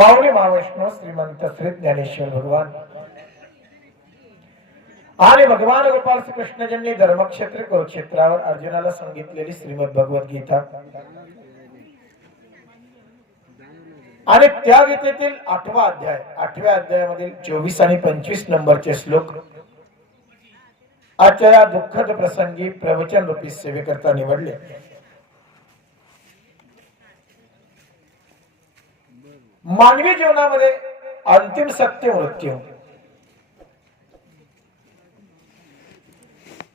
माऊली महावैष्णव श्रीमंत श्री ज्ञानेश्वर भगवान आणि भगवान गोपाल श्रीकृष्ण ज्यांनी धर्मक्षेत्र कुरुक्षेत्रावर अर्जुनाला सांगितलेली श्रीमद भगवत गीता आणि त्या गीतेतील 8वा अध्याय 8व्या अध्यायामधील 24 आणि 25 नंबरचे श्लोक आजच्या या दुःखद प्रसंगी प्रवचन रूपी सेवेकरता निवडले। मानवी जीवनामध्ये अंतिम सत्य मृत्यू।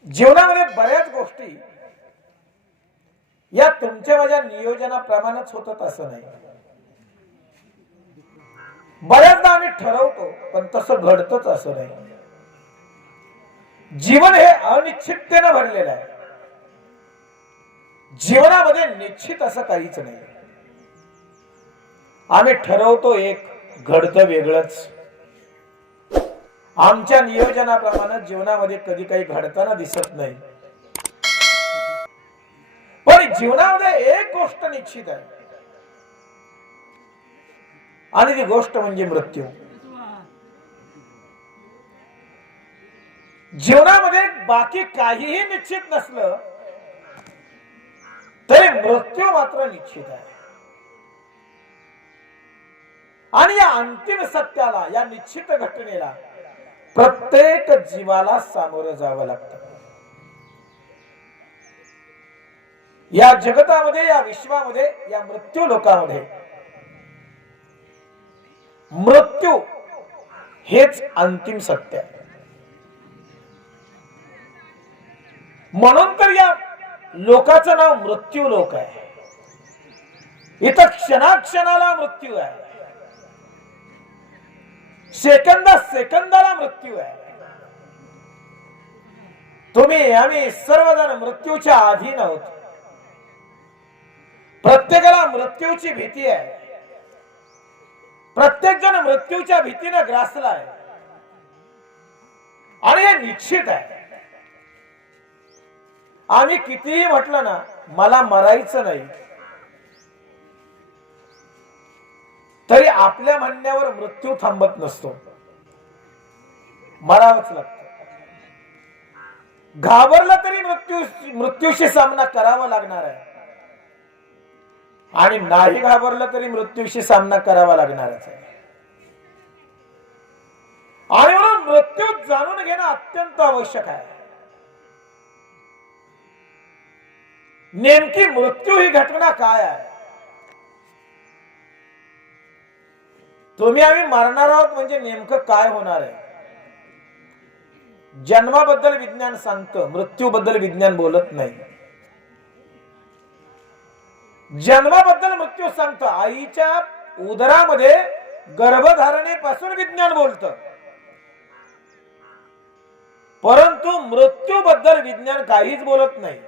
जीवनामध्ये बऱ्याच गोष्टी या तुमच्या माझ्या नियोजनाप्रमाणेच होतात असं नाही। बऱ्याचदा आम्ही ठरवतो पण तसं घडतच असं नाही। जीवन हे अनिश्चिततेने भरलेलं आहे। जीवनामध्ये निश्चित असं काहीच नाही। आम्ही ठरवतो एक, घडतं वेगळंच। आमच्या नियोजनाप्रमाणे जीवनामध्ये कधी काही घडताना दिसत नाही। पण जीवनामध्ये एक गोष्ट निश्चित आहे आणि ती गोष्ट म्हणजे मृत्यू। जीवनामध्ये बाकी काहीही निश्चित नसलं तरी मृत्यू मात्र निश्चित आहे। आणि या अंतिम सत्याला, या निश्चित घटनेला प्रत्येक जीवाला सामोरं जावं लागतं। या जगतामध्ये, या विश्वामध्ये, या मृत्यू लोकामध्ये मृत्यू हेच अंतिम सत्य आहे। म्हणून तर या लोकाचं नाव मृत्यू लोक आहे। इथं क्षणाक्षणाला मृत्यू आहे, सेकंदा सेकंदाला मृत्यू आहे। तुम्ही आम्ही सर्वजण मृत्यूच्या अधीन आहोत। प्रत्येकाला मृत्यूची भीती आहे। प्रत्येक जण मृत्यूच्या भीतीने ग्रासला आहे आणि हे निश्चित आहे। आम्ही कितीही म्हटलं ना मला मरायचं नाही, तरी आपल्या म्हणण्यावर मृत्यू थांबत नसतो, मरावंच लागतं। घाबरला तरी मृत्यूशी सामना करावा लागणार आहे आणि नाही घाबरलं तरी मृत्यूशी सामना करावा लागणारच आहे। आणि म्हणून मृत्यू जाणून घेणं अत्यंत आवश्यक आहे। नेमकी मृत्यू ही घटना काय आहे? तुम्ही आम्ही मरणार आहोत म्हणजे नेमकं काय होणार आहे? जन्माबद्दल विज्ञान सांगतं, मृत्यूबद्दल विज्ञान बोलत नाही। जन्माबद्दल मृत्यू सांगतं, आईच्या उदरामध्ये गर्भधारणेपासून विज्ञान बोलतं, परंतु मृत्यूबद्दल विज्ञान काहीच बोलत नाही।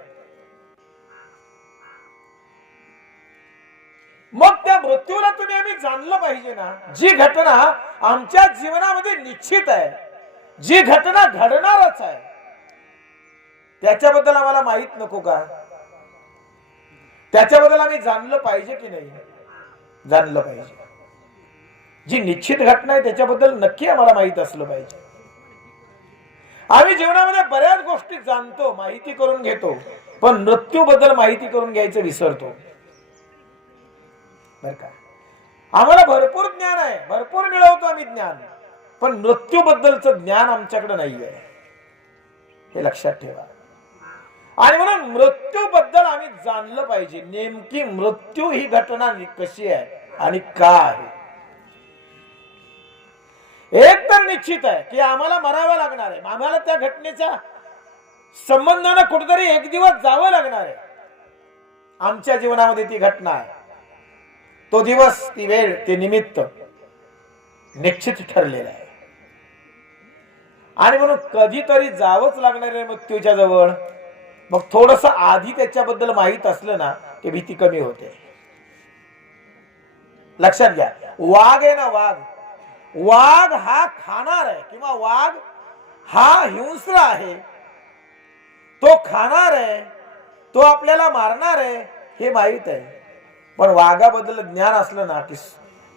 मग त्या मृत्यूला तुम्ही आम्ही जाणलं पाहिजे ना। जी घटना आमच्या जीवनामध्ये निश्चित आहे, जी घटना घडणारच आहे, त्याच्याबद्दल आम्हाला माहित नको का? त्याच्याबद्दल आम्ही जाणलं पाहिजे की नाही? जाणलं पाहिजे। जी निश्चित घटना आहे त्याच्याबद्दल नक्की आम्हाला माहित असलं पाहिजे। आम्ही जीवनामध्ये बऱ्याच गोष्टी जाणतो, माहिती करून घेतो, पण मृत्यूबद्दल माहिती करून घ्यायचं विसरतो, बर का? आम्हाला भरपूर ज्ञान आहे, भरपूर मिळवतो आम्ही ज्ञान, पण मृत्यूबद्दलचं ज्ञान आमच्याकडे नाही आहे, हे लक्षात ठेवा। आणि म्हणून मृत्यूबद्दल आम्ही जाणलं पाहिजे, नेमकी मृत्यू ही घटना कशी आहे आणि का आहे। एक तर निश्चित आहे की आम्हाला मरावं लागणार आहे, आम्हाला त्या घटनेच्या संबंधाने कुठेतरी एक दिवस जावं लागणार आहे। आमच्या जीवनामध्ये ती घटना आहे, तो दिवस, ती वेळ, ते निमित्त निश्चित ठरलेलं आहे। आणि म्हणून कधीतरी जावंच लागणार आहे मृत्यूच्या जवळ। मग थोडस आधी त्याच्याबद्दल माहित असलं ना की भीती कमी होते। लक्षात घ्या, वाघ आहे ना, वाघ हा खाणार आहे किंवा वाघ हा हिंस्र आहे, तो खाणार आहे, तो आपल्याला मारणार आहे, हे माहित आहे। पण वाघाबद्दल ज्ञान असलं ना की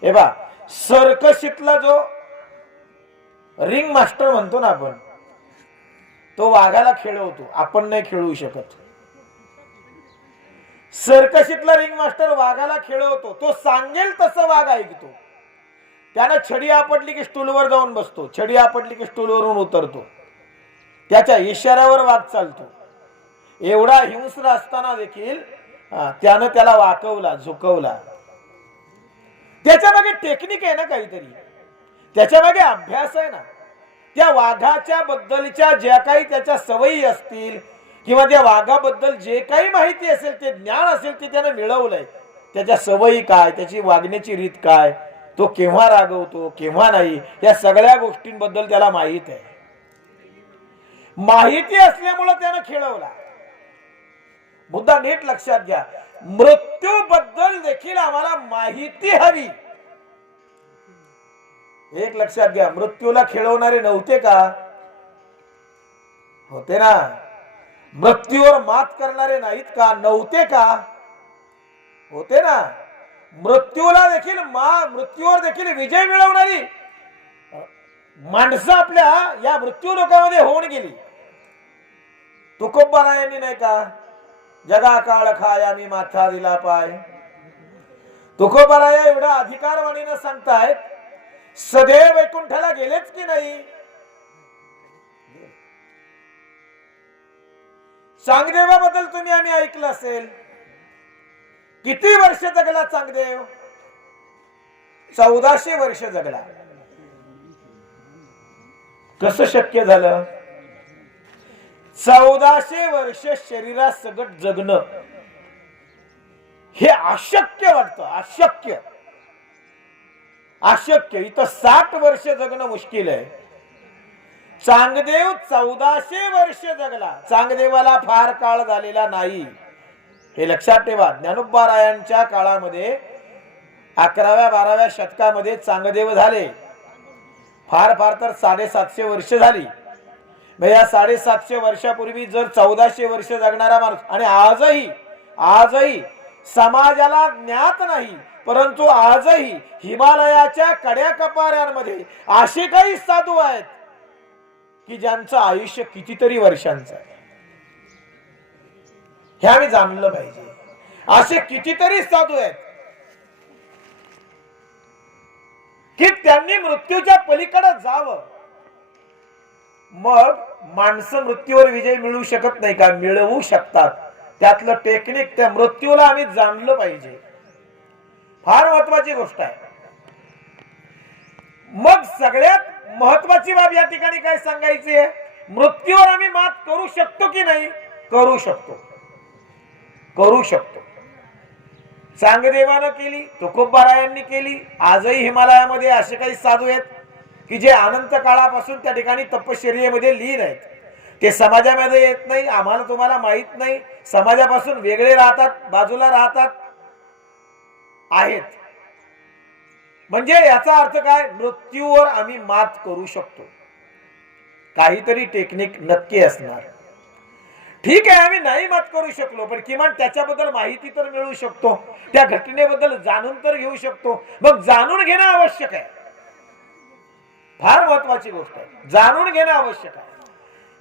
हे बा, सर्कशीतला जो रिंग मास्टर म्हणतो ना आपण, तो वाघाला खेळवतो, आपण नाही खेळवू शकत. सर्कशीतला रिंग मास्टर वाघाला खेळवतो, तो सांगेल तसं वाघ ऐकतो. त्यानं छडी आपटली की स्टूलवर जाऊन बसतो, छडी आपटली की स्टूलवरून उतरतो. त्याच्या इशाऱ्यावर वाघ चालतो. एवढा हिंस्र असताना देखील त्यानं त्याला वाकवला, झुकवला. त्याच्या मागे टेक्निक आहे ना काहीतरी, त्याच्या मागे अभ्यास आहे ना. त्या वाघाच्या बद्दलच्या ज्या काही त्याच्या सवयी असतील किंवा त्या वाघाबद्दल जे काही माहिती असेल, ते ज्ञान असेल, ते त्यानं मिळवलंय. त्याच्या सवयी काय, त्याची वागण्याची रीत काय, तो केव्हा रागवतो केव्हा नाही, या सगळ्या गोष्टींबद्दल त्याला माहित आहे. माहिती असल्यामुळे त्यानं खेळवला. मुद्दा नीट लक्षात घ्या, मृत्यूबद्दल देखील आम्हाला माहिती हवी. एक लक्षात घ्या, मृत्यूला खेळवणारे नव्हते का? होते ना. मृत्यूवर मात करणारे नाहीत का? नव्हते का? होते ना. मृत्यूला देखील मृत्यूवर देखील विजय मिळवणारी माणसं आपल्या या मृत्यू लोकांमध्ये होऊन गेली. तुकोबारायांनी नाही का, जगा काळ खाया मी माथा दिला पाय. तुकोबाराया एवढा अधिकारवाणीनं सांगतायत, सदैव वैकुंठाला गेलेच की नाही? चांगदेवाबद्दल तुम्ही आम्ही ऐकलं असेल. किती वर्ष जगला चांगदेव? 1400 वर्ष जगला. कसं शक्य झालं? 1400 वर्ष शरीरासकट जगणं हे अशक्य वाटतं. अशक्य अशक्य. इथं 60 वर्ष जगणं मुश्किल आहे. चांगदेव 1400 वर्ष जगला. चांगदेवाला फार काळ झालेला नाही, हे लक्षात ठेवा. ज्ञानोबारायांच्या काळामध्ये 11व्या-12व्या शतकामध्ये चांगदेव झाले. फार फार तर 750 वर्ष झाली. या 750 वर्षापूर्वी जर 1400 वर्ष जगणारा माणूस, आणि आजही समाजाला ज्ञात नाही, परंतु आजही हिमालयाच्या कड्या कपाऱ्यांमध्ये असे काही साधू आहेत की ज्यांचं आयुष्य कितीतरी वर्षांचं आहे. हे आम्ही जाणलं पाहिजे. असे कितीतरी साधू आहेत की त्यांनी मृत्यूच्या पलीकडे जावं. मग माणसं मृत्यूवर विजय मिळवू शकत नाही का? मिळवू शकतात. त्यातलं टेक्निक, त्या मृत्यूला आम्ही जाणलं पाहिजे. फार महत्वाची गोष्ट आहे. मग सगळ्यात महत्वाची बाब या ठिकाणी काय सांगायची आहे? मृत्यूवर आम्ही मात करू शकतो की नाही? करू शकतो. करू शकतो. चांगदेवानं केली, तुकोबारायांनी केली. आजही हिमालयामध्ये असे काही साधू आहेत की जे अनंत काळापासून त्या ठिकाणी तपश्चर्येमध्ये लीन आहेत. ते समाजामध्ये येत नाही, आम्हाला तुम्हाला माहित नाही, समाजापासून वेगळे राहतात, बाजूला राहतात आहेत. म्हणजे याचा अर्थ काय? मृत्यूवर आम्ही मात करू शकतो. काहीतरी टेक्निक नक्की असणार. ठीक आहे, आम्ही नाही मात करू शकलो, पण किमान त्याच्याबद्दल माहिती तर मिळवू शकतो. त्या घटनेबद्दल जाणून तर घेऊ शकतो. मग जाणून घेणं आवश्यक आहे. फार महत्वाची गोष्ट आहे. जाणून घेणं आवश्यक आहे.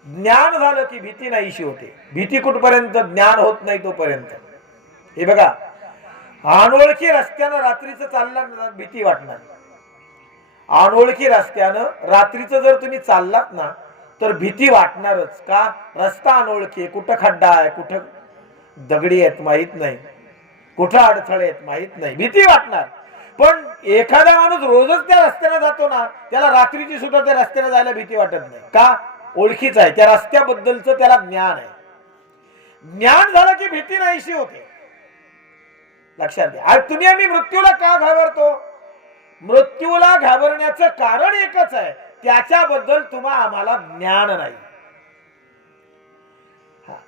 ज्ञान झालं की भीती नाहीशी होते. भीती कुठपर्यंत? ज्ञान होत नाही तोपर्यंत. हे बघा, अनोळखी रस्त्यानं रात्रीचं चालला भीती वाटणार. अनोळखी रस्त्यानं रात्रीचं जर तुम्ही चाललात ना तर भीती वाटणारच. का? रस्ता अनोळखी, कुठं खड्डा आहे, कुठं दगडी आहेत माहित नाही, कुठं अडथळे आहेत माहित नाही, भीती वाटणार. पण एखादा माणूस रोजच त्या रस्त्याने जातो ना, त्याला रात्रीची सुद्धा त्या रस्त्याने जायला भीती वाटत नाही. का? ओळखीच आहे, त्या रस्त्याबद्दलचं त्याला ज्ञान आहे. ज्ञान झालं की भीती नाहीशी होते. लक्षात घ्या. आज तुम्ही आम्ही मृत्यूला का घाबरतो? मृत्यूला घाबरण्याचं कारण एकच आहे, त्याच्याबद्दल आम्हाला ज्ञान नाही.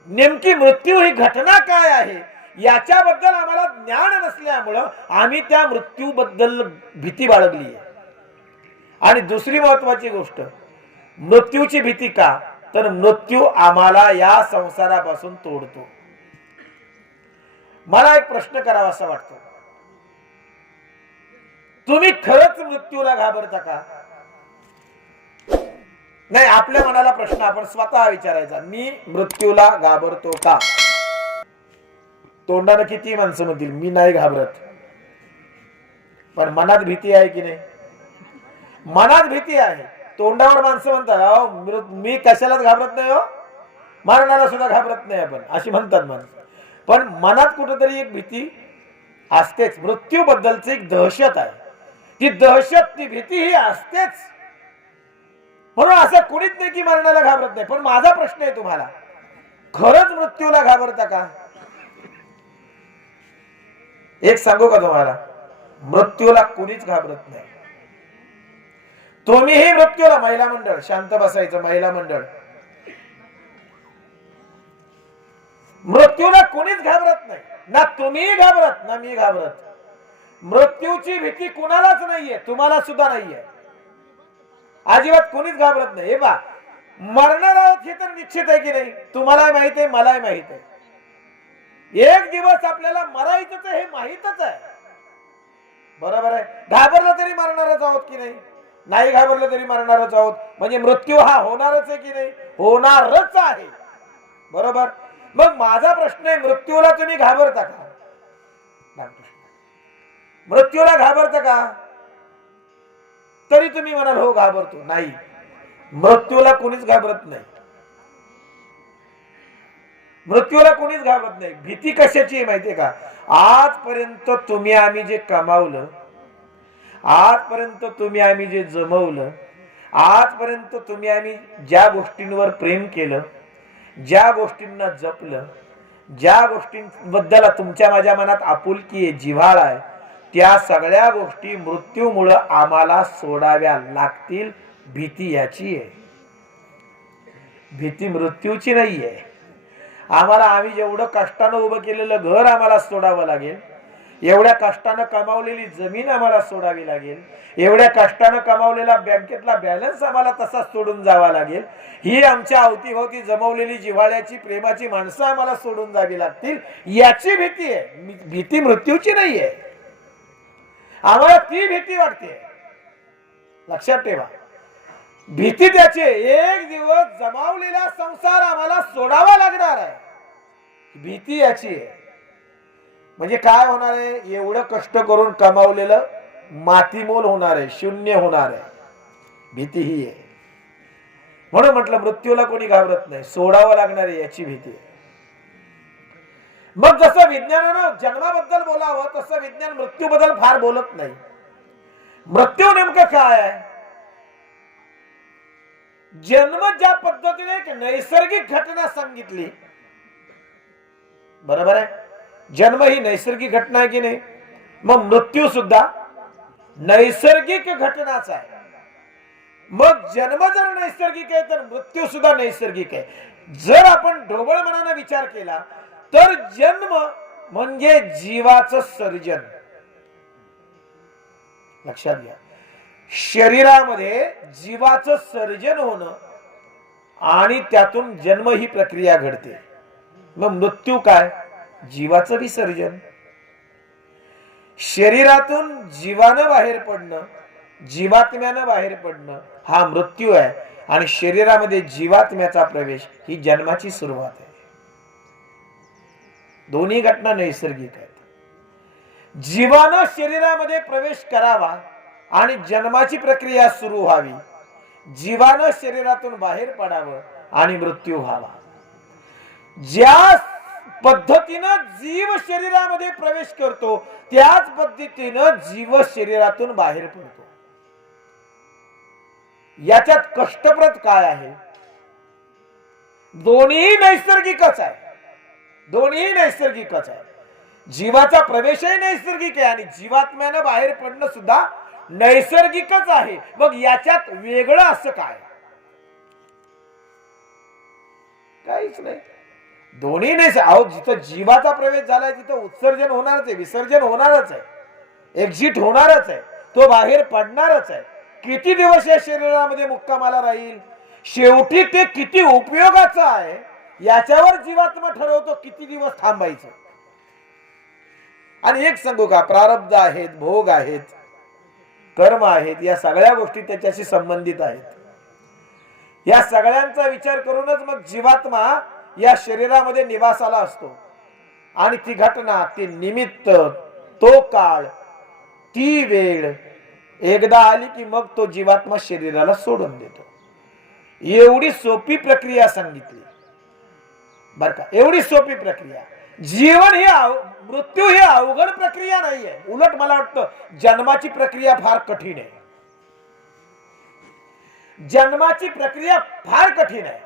नेमकी मृत्यू ही घटना काय आहे याच्याबद्दल आम्हाला ज्ञान नसल्यामुळं आम्ही त्या मृत्यूबद्दल भीती बाळगली आहे. आणि दुसरी महत्वाची गोष्ट, मृत्यूची भीती का? तर मृत्यू आम्हाला या संसारापासून तोडतो. मला एक प्रश्न करावासा वाटतो. तुम्ही खरंच मृत्यूला घाबरता का? नाही, आपल्या मनाला प्रश्न आपण स्वतः विचारायचा, मी मृत्यूला घाबरतो का? तोंडाने किती माणसं म्हणतील मी नाही घाबरत, पण मनात भीती आहे की नाही? मनात भीती आहे. तोंडावर माणसं म्हणतात अहो मी कशालाच घाबरत नाही, हो मरणाला सुद्धा घाबरत नाही आपण, अशी म्हणतात माणसं. पण मनात कुठेतरी एक भीती असतेच. मृत्यूबद्दलची एक दहशत आहे. ती दहशत, ती भीती ही असतेच. म्हणून असं कोणीच नाही की मरणाला घाबरत नाही. पण माझा प्रश्न आहे तुम्हाला, खरंच मृत्यूला घाबरता का? एक सांगू का तुम्हाला, मृत्यूला कोणीच घाबरत नाही. तुम्हीही मृत्यूला, महिला मंडळ शांत बसायचं, महिला मंडळ, मृत्यूला कोणीच घाबरत नाही. ना तुम्ही घाबरत ना मी घाबरत. मृत्यूची भीती कुणालाच नाहीये, तुम्हाला सुद्धा नाहीये, अजिबात कोणीच घाबरत नाही. हे पहा, मरणार आहोत हे तर निश्चित आहे की नाही? तुम्हालाही माहित आहे, मलाही माहित आहे. एक दिवस आपल्याला मरायचंच हे माहितच आहे, बरोबर आहे. घाबरलं तरी मरणारच आहोत की नाही? नाही घाबरलं तरी मरणारच आहोत. म्हणजे मृत्यू हा होणारच आहे की नाही? होणारच आहे, बरोबर. मग माझा प्रश्न आहे, मृत्यूला तुम्ही घाबरता का? मृत्यूला घाबरता का? तरी तुम्ही म्हणाल हो घाबरतो. नाही, मृत्यूला कोणीच घाबरत नाही. मृत्यूला कोणीच घाबरत नाही. भीती कशाची आहे माहितीये का? आजपर्यंत तुम्ही आम्ही जे कमावलं, आजपर्यंत तुम्ही आम्ही जे जमवलं, आजपर्यंत तुम्ही आम्ही ज्या गोष्टींवर प्रेम केलं, ज्या गोष्टींना जपलं, ज्या गोष्टींबद्दल तुमच्या माझ्या मनात आपुलकी आहे, जिव्हाळा आहे, त्या सगळ्या गोष्टी मृत्यूमुळे आम्हाला सोडाव्या लागतील. भीती याची आहे, भीती मृत्यूची नाहीये. आम्हाला आम्ही जेवढं कष्टानं उभं केलेलं घर आम्हाला सोडावं लागेल, एवढ्या कष्टानं कमावलेली जमीन आम्हाला सोडावी लागेल, एवढ्या कष्टानं कमावलेला बँकेतला बॅलन्स आम्हाला तसाच सोडून जावा लागेल, ही आमच्या अवतीभोवती जमवलेली जिव्हाळ्याची प्रेमाची माणसं आम्हाला सोडून जावी लागतील, याची भीती आहे. भीती मृत्यूची नाहीये. आम्हाला ती भीती वाटते, लक्षात ठेवा. भीती त्याची, एक दिवस जमावलेला संसार आम्हाला सोडावा लागणार आहे, भीती याची आहे. म्हणजे काय होणार आहे? एवढं कष्ट करून कमावलेलं मातीमोल होणार आहे, शून्य होणार आहे. भीती ही आहे. म्हणून म्हटलं मृत्यूला कोणी घाबरत नाही, सोडावं लागणार आहे याची भीती आहे. मग जसं विज्ञानानं जन्माबद्दल बोलावं, तसं विज्ञान मृत्यूबद्दल फार बोलत नाही. मृत्यू नेमकं काय आहे? जन्म ज्या पद्धतीने एक नैसर्गिक घटना सांगितली, बरोबर आहे. जन्म ही नैसर्गिक घटना आहे की नाही? मग मृत्यू सुद्धा नैसर्गिक घटनाच आहे. मग जन्म जर नैसर्गिक आहे तर मृत्यू सुद्धा नैसर्गिक आहे. जर आपण ढोबळ मनाने विचार केला तर जन्म म्हणजे जीवाचं सर्जन. लक्षात घ्या, शरीरामध्ये जीवाचं सर्जन होणं आणि त्यातून जन्म ही प्रक्रिया घडते. मग मृत्यू काय? जीवाचं विसर्जन. शरीरातून जीवानं बाहेर पडणं, जीवात्म्यानं बाहेर पडणं हा मृत्यू आहे. आणि शरीरामध्ये जीवात्म्याचा प्रवेश ही जन्माची सुरुवात आहे. दोन्ही घटना नैसर्गिक आहेत. जीवानं शरीरामध्ये प्रवेश करावा आणि जन्माची प्रक्रिया सुरू व्हावी. जीवानं शरीरातून बाहेर पडावं आणि मृत्यू व्हावा. ज्या पद्धतीनं जीव शरीरामध्ये प्रवेश करतो त्याच पद्धतीनं जीव शरीरातून बाहेर पडतो. याच्यात कष्टप्रद काय आहे? दोन्ही नैसर्गिकच आहे, दोन्ही नैसर्गिकच आहे. जीवाचा प्रवेशही नैसर्गिक आहे आणि जीवात्म्यानं बाहेर पडणं सुद्धा नैसर्गिकच आहे. मग याच्यात वेगळं असं काय? काहीच नाही. दोन्ही नैसर्गिक. जिथं जीवाचा प्रवेश झालाय तिथं उत्सर्जन होणारच आहे, विसर्जन होणारच आहे, एक्झिट होणारच आहे, तो बाहेर पडणारच आहे. किती दिवस या शरीरामध्ये मुक्कामाला राहील, शेवटी ते किती उपयोगाचं आहे याच्यावर जीवात्मा ठरवतो किती दिवस थांबायचं. आणि एक सांगू का, प्रारब्ध आहेत, भोग आहेत, कर्म आहेत, या सगळ्या गोष्टी त्याच्याशी संबंधित आहेत। या सगळ्यांचा विचार करूनच मग जीवात्मा या शरीरामध्ये निवासाला असतो आणि ती घटना, ती निमित्त, तो काळ, ती वेळ एकदा आली की मग तो जीवात्मा शरीराला सोडून देतो। एवढी सोपी प्रक्रिया सांगितली बर का, एवढी सोपी प्रक्रिया। जीवन ही मृत्यू ही अवघड प्रक्रिया नाहीये, उलट मला वाटतं जन्माची प्रक्रिया फार कठीण आहे। जन्माची प्रक्रिया फार कठीण आहे।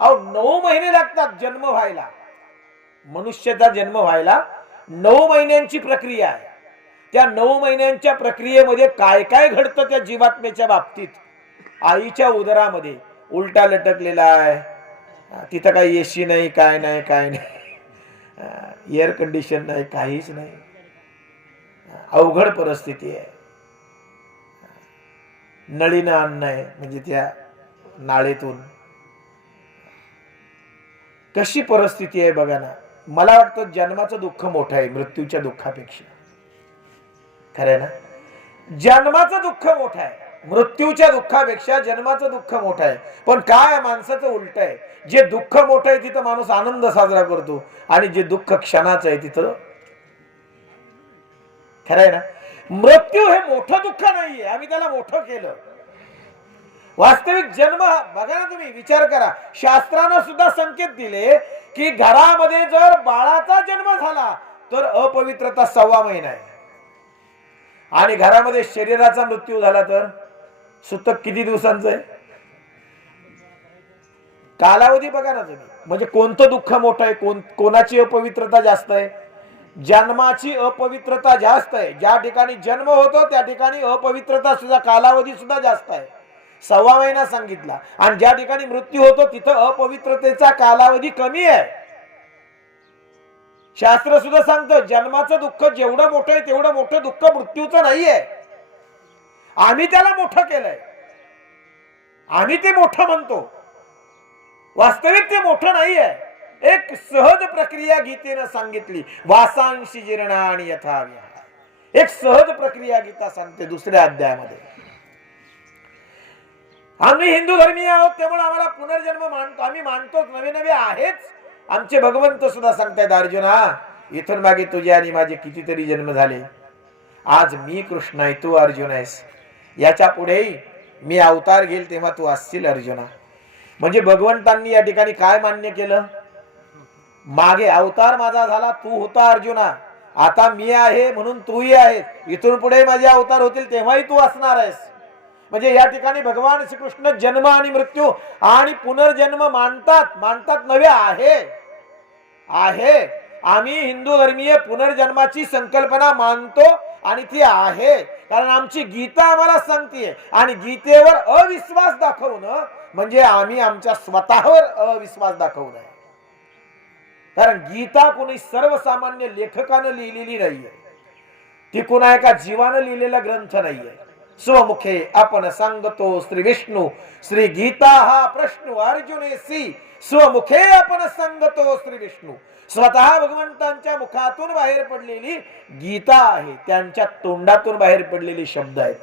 अहो 9 महिने लागतात जन्म व्हायला, मनुष्याचा जन्म व्हायला 9 महिन्यांची प्रक्रिया आहे। त्या 9 महिन्यांच्या प्रक्रियेमध्ये काय काय घडतं त्या जीवात्म्याच्या बाबतीत। आईच्या उदरामध्ये उलटा लटकलेला आहे, तिथं काही एसी नाही, काय नाही, काय नाही, एअर कंडिशन नाही, काहीच नाही, अवघड परिस्थिती आहे। नळीनं अन्न आहे, म्हणजे त्या नाळेतून कशी परिस्थिती आहे बघा ना। मला वाटतं जन्माचं दुःख मोठं आहे मृत्यूच्या दुःखापेक्षा, खरं ना? जन्माचं दुःख मोठं आहे, मृत्यूच्या दुःखापेक्षा जन्माचं दुःख मोठं आहे। पण काय माणसाचं उलट आहे, जे दुःख मोठं आहे तिथं माणूस आनंद साजरा करतो आणि जे दुःख क्षणाचं आहे तिथं, खरं आहे ना? मृत्यू हे मोठं दुःख नाहीये, आम्ही त्याला मोठं केलं। वास्तविक जन्म बघा ना, तुम्ही विचार करा, शास्त्रानं सुद्धा संकेत दिले की घरामध्ये जर बाळाचा जन्म झाला तर अपवित्रता 1.25 महिना आहे, आणि घरामध्ये शरीराचा मृत्यू झाला तर सुतक किती दिवसांचं आहे? कालावधी बघा ना तुम्ही। म्हणजे कोणतं दुःख मोठं आहे, कोणाची अपवित्रता जास्त आहे? जन्माची अपवित्रता जास्त आहे। ज्या ठिकाणी जन्म होतो त्या ठिकाणी अपवित्रता सुद्धा, कालावधी सुद्धा जास्त आहे, 1.25 महिना सांगितला। आणि ज्या ठिकाणी मृत्यू होतो तिथं अपवित्रतेचा कालावधी कमी आहे। शास्त्र सुद्धा सांगतं जन्माचं दुःख जेवढं मोठं आहे तेवढं मोठं दुःख मृत्यूचं नाहीये। आम्ही त्याला मोठं केलंय, आम्ही ते मोठं म्हणतो, वास्तविक ते मोठं नाहीये। एक सहज प्रक्रिया गीतेनं सांगितली, वासांशी जीर्णानि यथा विहाय। एक सहज प्रक्रिया गीता सांगते 2ऱ्या अध्यायामध्ये। आम्ही हिंदू धर्मीय आहोत त्यामुळे आम्हाला पुनर्जन्म मानतो, आम्ही मानतोच, नवे नवे आहेच। आमचे भगवंत सुद्धा सांगतायत, अर्जुना इथून मागे तुझे आणि माझे कितीतरी जन्म झाले, आज मी कृष्ण आहे, तू अर्जुन आहेस, याच्या पुढेही मी अवतार घेईल तेव्हा तू असशील अर्जुना। म्हणजे भगवंतांनी या ठिकाणी काय मान्य केलं? मागे अवतार माझा झाला, तू होता अर्जुना, आता मी आहे म्हणून तूही आहेस, इथून पुढे माझे अवतार होतील तेव्हाही तू असणार आहेस। म्हणजे या ठिकाणी भगवान श्रीकृष्ण जन्म आणि मृत्यू आणि पुनर्जन्म मानतात, मानतात नव्हे, आहे। आम्ही हिंदू धर्मीय पुनर्जन्माची संकल्पना मानतो आणि ती आहे, कारण आमची गीता आम्हाला सांगते। आणि गीतेवर अविश्वास दाखवणं म्हणजे आम्ही आमच्या स्वतःवर अविश्वास दाखवणं आहे। कारण गीता कोणी सर्वसामान्य लेखकानं लिहिलेली नाहीये, ती कोणा एका जीवानं लिहिलेला ग्रंथ नाहीये। स्वमुखे आपण सांगतो श्री विष्णू, श्री गीता हा प्रश्न अर्जुनेसी, स्वमुखे आपण सांगतो श्री विष्णू। स्वतः भगवंतांच्या मुखातून बाहेर पडलेली गीता आहे, त्यांच्या तोंडातून बाहेर पडलेले शब्द आहेत।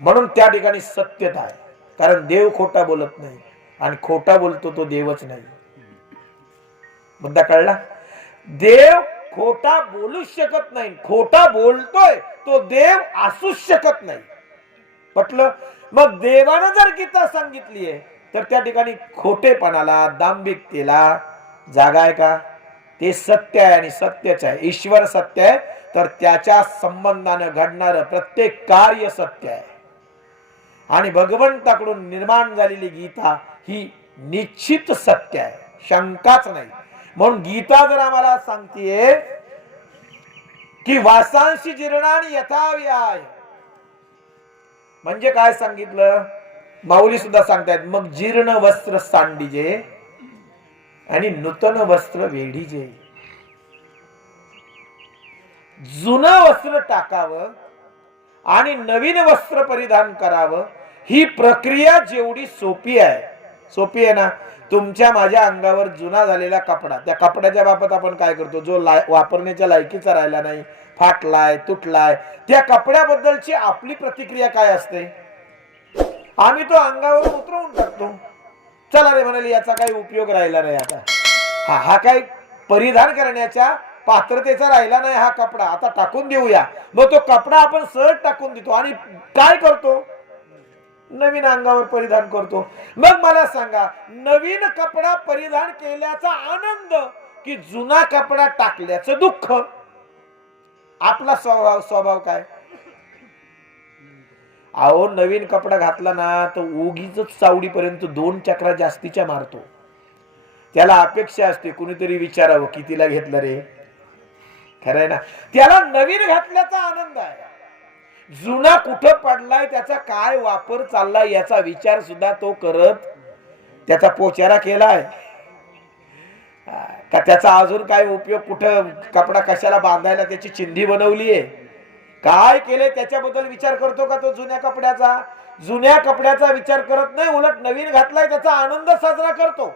म्हणून त्या ठिकाणी सत्यता आहे, कारण देव खोटा बोलत नाही आणि खोटा बोलतो तो देवच नाही। मुद्दा कळला? देव खोटा बोलू शकत नाही, खोटा बोलतोय तो देव असू शकत नाही। पटलं? मग देवानं जर गीता सांगितली आहे तर त्या ठिकाणी खोटेपणाला, दांभिकतेला जागा आहे का? ते सत्य आहे आणि सत्यच आहे। ईश्वर सत्य आहे तर त्याच्या संबंधाने घडणारं प्रत्येक कार्य सत्य आहे। आणि भगवंताकडून निर्माण झालेली गीता ही निश्चित सत्य आहे, शंकाच नाही। म्हणून गीता जर आम्हाला सांगतेय की वासांशी जीर्णानि यथा विहाय, म्हणजे काय सांगितलं? माऊली सुद्धा सांगतायत, मग जीर्ण वस्त्र सांडिजे आणि नूतन वस्त्र वेढीजे। जुनं वस्त्र टाकावं आणि नवीन वस्त्र परिधान करावं, ही प्रक्रिया जेवढी सोपी आहे, सोपी आहे ना, तुमच्या माझ्या अंगावर जुना झालेला कपडा, त्या कपड्याच्या बाबत आपण काय करतो, जो वापरण्याच्या लायकीचा राहिला नाही, फाटलाय, तुटलाय, त्या कपड्याबद्दलची आपली प्रतिक्रिया काय असते? आम्ही तो अंगावर उतरवून टाकतो. चला रे म्हणाले, याचा काही उपयोग राहिला नाही आता, हा काही परिधान करण्याच्या पात्रतेचा राहिला नाही हा कपडा, आता टाकून देऊया. मग तो कपडा आपण सहज टाकून देतो आणि काय करतो, नवीन अंगावर परिधान करतो. मग मला सांगा, नवीन कपडा परिधान केल्याचा आनंद की जुना कपडा टाकल्याचं दुःख? आपला स्वभाव काय? अहो, नवीन कपडा घातला ना तर उगीच चावडीपर्यंत 2 चक्रा जास्तीच्या मारतो. त्याला अपेक्षा असते कुणीतरी विचारावं, कितीला घेतलं रे? खरंय ना, त्याला नवीन घातल्याचा आनंद आहे. जुना कुठं पडलाय, त्याचा काय वापर चाललाय याचा विचार सुद्धा तो करत, त्याचा पोचारा केलाय का, त्याचा अजून काय उपयोग, कुठं कपडा कशाला बांधायला त्याची चिंधी बनवलीये, काय केले त्याच्याबद्दल विचार करतो का तो जुन्या कपड्याचा? जुन्या कपड्याचा विचार करत नाही, उलट नवीन घातलाय त्याचा आनंद साजरा करतो.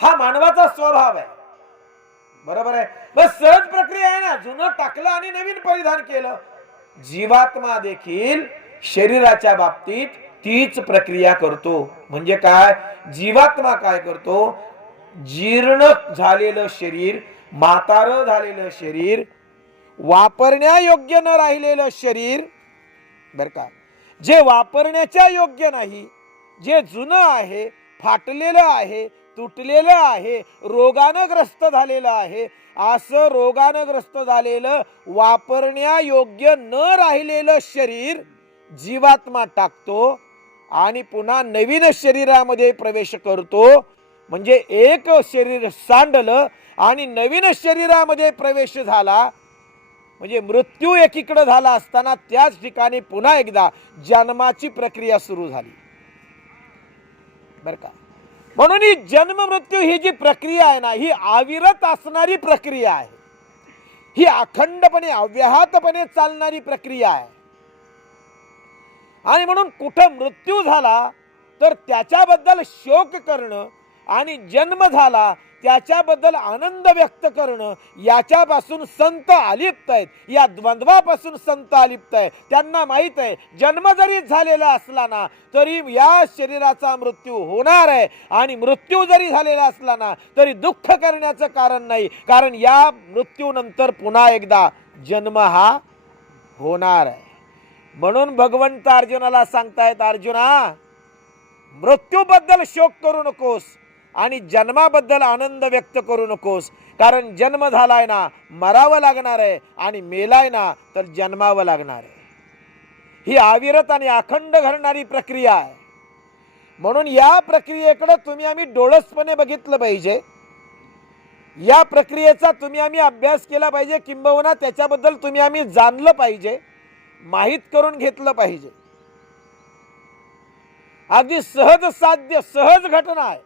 हा मानवाचा स्वभाव आहे. बरोबर आहे. बस सहज प्रक्रिया आहे ना, जुनं टाकलं आणि नवीन परिधान केलं. जीवात्मा देखील शरीराच्या बाबतीत तीच प्रक्रिया करतो. म्हणजे काय, जीवात्मा काय करतो, जीर्ण झालेलं शरीर, म्हातारं झालेलं शरीर, वापरण्यायोग्य न राहिलेलं शरीर, बर का, जे वापरण्याच्या योग्य नाही, जे जुनं आहे, फाटलेलं आहे, तुटलेलं आहे, रोगानं ग्रस्त झालेलं आहे, असं रोगानं ग्रस्त झालेलं वापरण्यायोग्य न राहिलेलं शरीर जीवात्मा टाकतो आणि पुन्हा नवीन शरीरामध्ये प्रवेश करतो. म्हणजे एक शरीर सांडलं आणि नवीन शरीरामध्ये प्रवेश झाला, म्हणजे मृत्यू एकीकडे झाला असताना त्याच ठिकाणी पुन्हा एकदा जन्माची प्रक्रिया सुरू झाली. बर का, म्हणून ही जन्म मृत्यू ही जी प्रक्रिया आहे ना, ही अविरत असणारी प्रक्रिया आहे. ही अखंडपणे अव्याहतपणे चालणारी प्रक्रिया आहे. आणि म्हणून कुठं मृत्यू झाला तर त्याच्याबद्दल शोक करणं आणि जन्म झाला त्याच्याबद्दल आनंद व्यक्त करणं, याच्यापासून संत अलिप्त आहेत. या द्वंद्वापासून संत अलिप्त आहे. त्यांना माहित आहे, जन्म जरी झालेला असला ना तरी या शरीराचा मृत्यू होणार आहे, आणि मृत्यू जरी झालेला असला ना तरी दुःख करण्याचं कारण नाही, कारण या मृत्यूनंतर पुन्हा एकदा जन्म हा होणार आहे. म्हणून भगवंत अर्जुनाला सांगतायत, अर्जुना, मृत्यूबद्दल शोक करू नकोस आणि जन्माबद्दल आनंद व्यक्त करू नकोस, कारण जन्म झालाय ना मरावं लागणार आहे, आणि मेलाय ना तर जन्मावं लागणार आहे. ही अविरत आणि अखंड घडणारी प्रक्रिया आहे. म्हणून या प्रक्रियेकडे तुम्ही आम्ही डोळसपणे बघितलं पाहिजे. या प्रक्रियेचा तुम्ही आम्ही अभ्यास केला पाहिजे, किंबहुना त्याच्याबद्दल तुम्ही आम्ही जाणलं पाहिजे, माहित करून घेतलं पाहिजे. अगदी सहज साध्य सहज घटना आहे.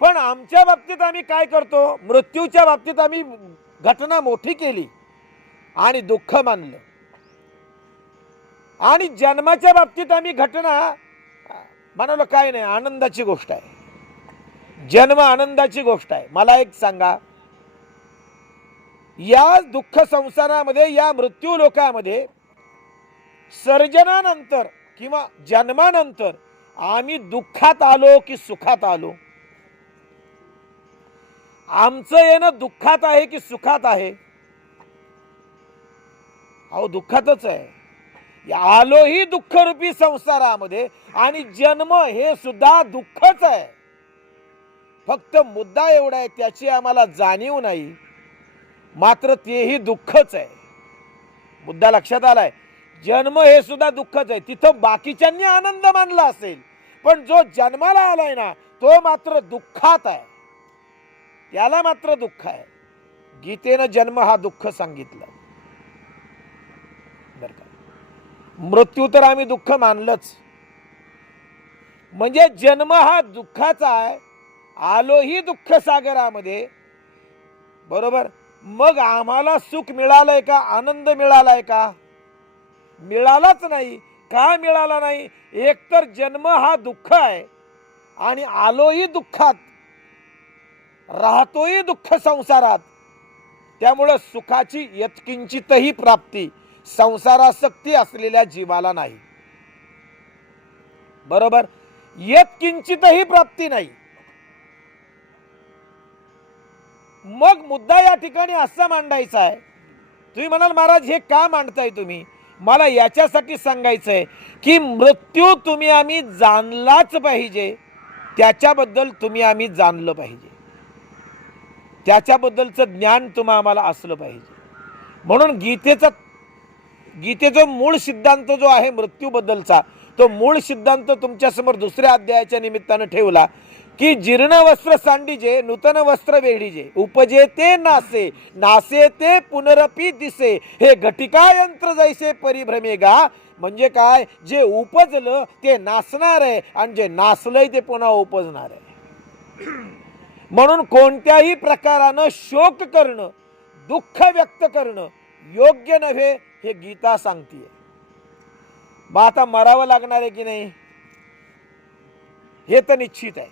पण आमच्या बाबतीत आम्ही काय करतो, मृत्यूच्या बाबतीत आम्ही घटना मोठी केली आणि दुःख मानलं, आणि जन्माच्या बाबतीत आम्ही घटना म्हणालो काय नाही, आनंदाची गोष्ट आहे, जन्म आनंदाची गोष्ट आहे. मला एक सांगा, या दुःख संसारामध्ये, या मृत्यू लोकामध्ये सर्जनानंतर किंवा जन्मानंतर आम्ही दुःखात आलो की सुखात आलो? आमचं येणं दुःखात आहे की सुखात आहे? अहो, दुःखातच आहे. आलो ही दुःखरूपी संसारामध्ये, आणि जन्म हे सुद्धा दुःखच आहे. फक्त मुद्दा एवढा आहे, त्याची आम्हाला जाणीव नाही, मात्र तेही दुःखच आहे. मुद्दा लक्षात आलाय? जन्म हे सुद्धा दुःखच आहे. तिथं बाकीच्यांनी आनंद मानला असेल, पण जो जन्माला आलाय ना तो मात्र दुःखात आहे, त्याला मात्र दुःख आहे. गीतेनं जन्म हा दुःख सांगितलं. बरं का, मृत्यू तर आम्ही दुःख मानलंच, म्हणजे जन्म हा दुःखाचा आहे. आलो ही दुःख सागरामध्ये, बरोबर. मग आम्हाला सुख मिळालंय का, आनंद मिळालाय का? मिळालाच नाही. का मिळाला नाही? एक तर जन्म हा दुःख आहे, आणि आलोही दुःखात, राहतोही दुःख संसारात. त्यामुळं सुखाची यत्किंचितही प्राप्ती संसारासक्ती असलेल्या जीवाला नाही. बरोबर, यत्किंचितही प्राप्ती नाही. मग मुद्दा या ठिकाणी असा मांडायचा आहे. तुम्ही म्हणाल महाराज हे का मांडताय तुम्ही? मला याच्यासाठी सांगायचंय की मृत्यू तुम्ही आम्ही जाणलाच पाहिजे, त्याच्याबद्दल तुम्ही आम्ही जाणलं पाहिजे, त्याच्याबद्दलचं ज्ञान तुम्हा आम्हाला असलं पाहिजे. म्हणून गीतेचा मूळ सिद्धांत जो आहे मृत्यूबद्दलचा, तो मूळ सिद्धांत तुमच्या समोर दुसऱ्या अध्यायाच्या निमित्तानं ठेवला की जीर्ण वस्त्र सांडीजे, नूतन वस्त्र वेढीजे, उपजे ते नासे, नासे ते पुनरपी दिसे, हे घटिका यंत्र जैसे परिभ्रमेगा. म्हणजे काय, जे उपजलं ते नासणार आहे आणि जे नासलंय ते पुन्हा उपजणार आहे. म्हणून कोणत्याही प्रकारानं शोक करणं, दुःख व्यक्त करणं योग्य नव्हे, हे गीता सांगतीये. मग आता मरावं लागणार आहे की नाही? हे तर निश्चित आहे,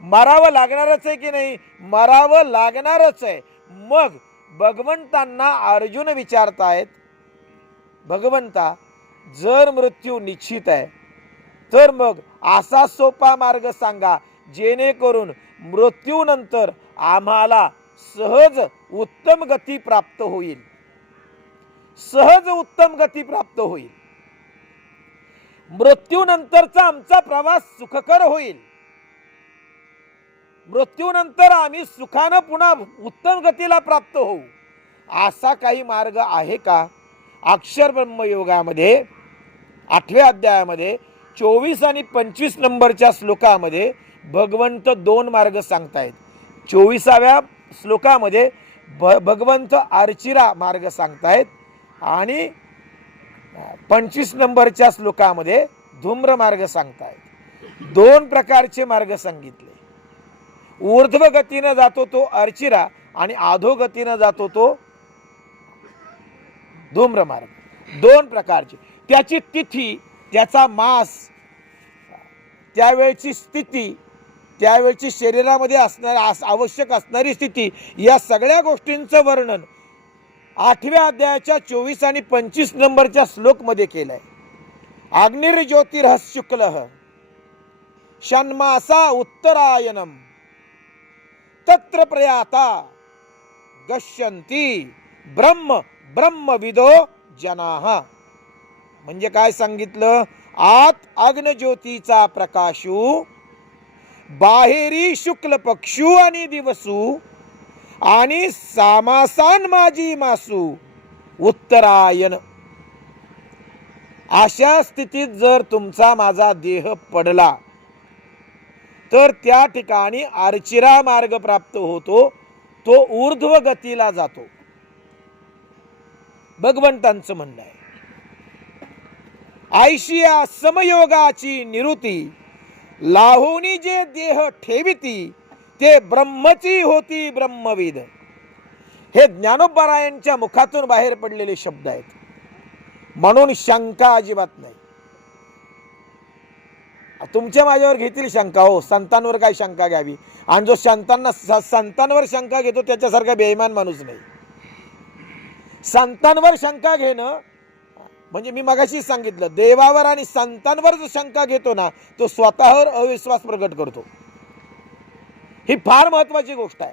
मरावं लागणारच आहे की नाही? मरावं लागणारच आहे. मग भगवंतांना अर्जुन विचारतायत, भगवंता जर मृत्यू निश्चित आहे तर मग असा सोपा मार्ग सांगा जेणेकरून मृत्यूनंतर आम्हाला सहज उत्तम गती प्राप्त होईल, सहज उत्तम गती प्राप्त होईल, मृत्यूनंतरचा आमचा प्रवास सुखकर होईल, मृत्यूनंतर आम्ही सुखानं पुन्हा उत्तम गतीला प्राप्त होऊ, असा काही मार्ग आहे का? अक्षर ब्रह्मयोगामध्ये 8व्या अध्यायामध्ये 24 आणि 25 नंबरच्या श्लोकामध्ये भगवंत 2 मार्ग सांगतायत. 24व्या श्लोकामध्ये भगवंत अर्चिरा मार्ग सांगतायत आणि 25 नंबरच्या श्लोकामध्ये धूम्र मार्ग सांगतायत. 2 प्रकारचे मार्ग सांगितले. ऊर्ध्व गतीनं जातो तो अर्चिरा आणि अधोगतीनं जातो तो धूम्र मार्ग. 2 प्रकारचे. त्याची तिथी, त्याचा मास, त्यावेळची स्थिती, त्यावेळची शरीरामध्ये आवश्यक असणारी स्थिती, या सगळ्या गोष्टींचं वर्णन 8व्या अध्यायाच्या 24 आणि 25 नंबरच्या श्लोक मध्ये केलंय. अग्निर्ज्योतिर्ह शुक्लः षण्मासा उत्तरायणम तत्र प्रयाता गच्छन्ति ब्रह्म ब्रह्मविदो जनाः. म्हणजे काय सांगितलं? आत अग्नज्योतीचा प्रकाशू, बाहेरी शुक्ल पक्षू आणि दिवसू आणि सामासान माझी मासू उत्तरायण. अशा स्थितीत जर तुमचा माझा देह पडला तर त्या ठिकाणी अर्चिरा मार्ग प्राप्त होतो, तो ऊर्ध्व गतीला जातो. भगवंतांचं म्हणणं आहे. आयशिया समयोगाची निवृत्ती, लाहोनी जे देह ठेविती, ते ब्रह्मची होती ब्रह्मविद. हे ज्ञानोबरायांच्या मुखातून बाहेर पडलेले शब्द आहेत. म्हणून शंका अजिबात नाही. तुमच्या माझ्यावर घेतील शंका, हो संतांवर काय शंका घ्यावी? आणि जो संतांवर शंका घेतो त्याच्यासारखा बेईमान माणूस नाही. संतांवर शंका घेणं म्हणजे मी मगाशी सांगितलं, देवावर आणि संतांवर जो शंका घेतो ना, तो स्वतःवर अविश्वास प्रकट करतो. ही फार महत्वाची गोष्ट आहे.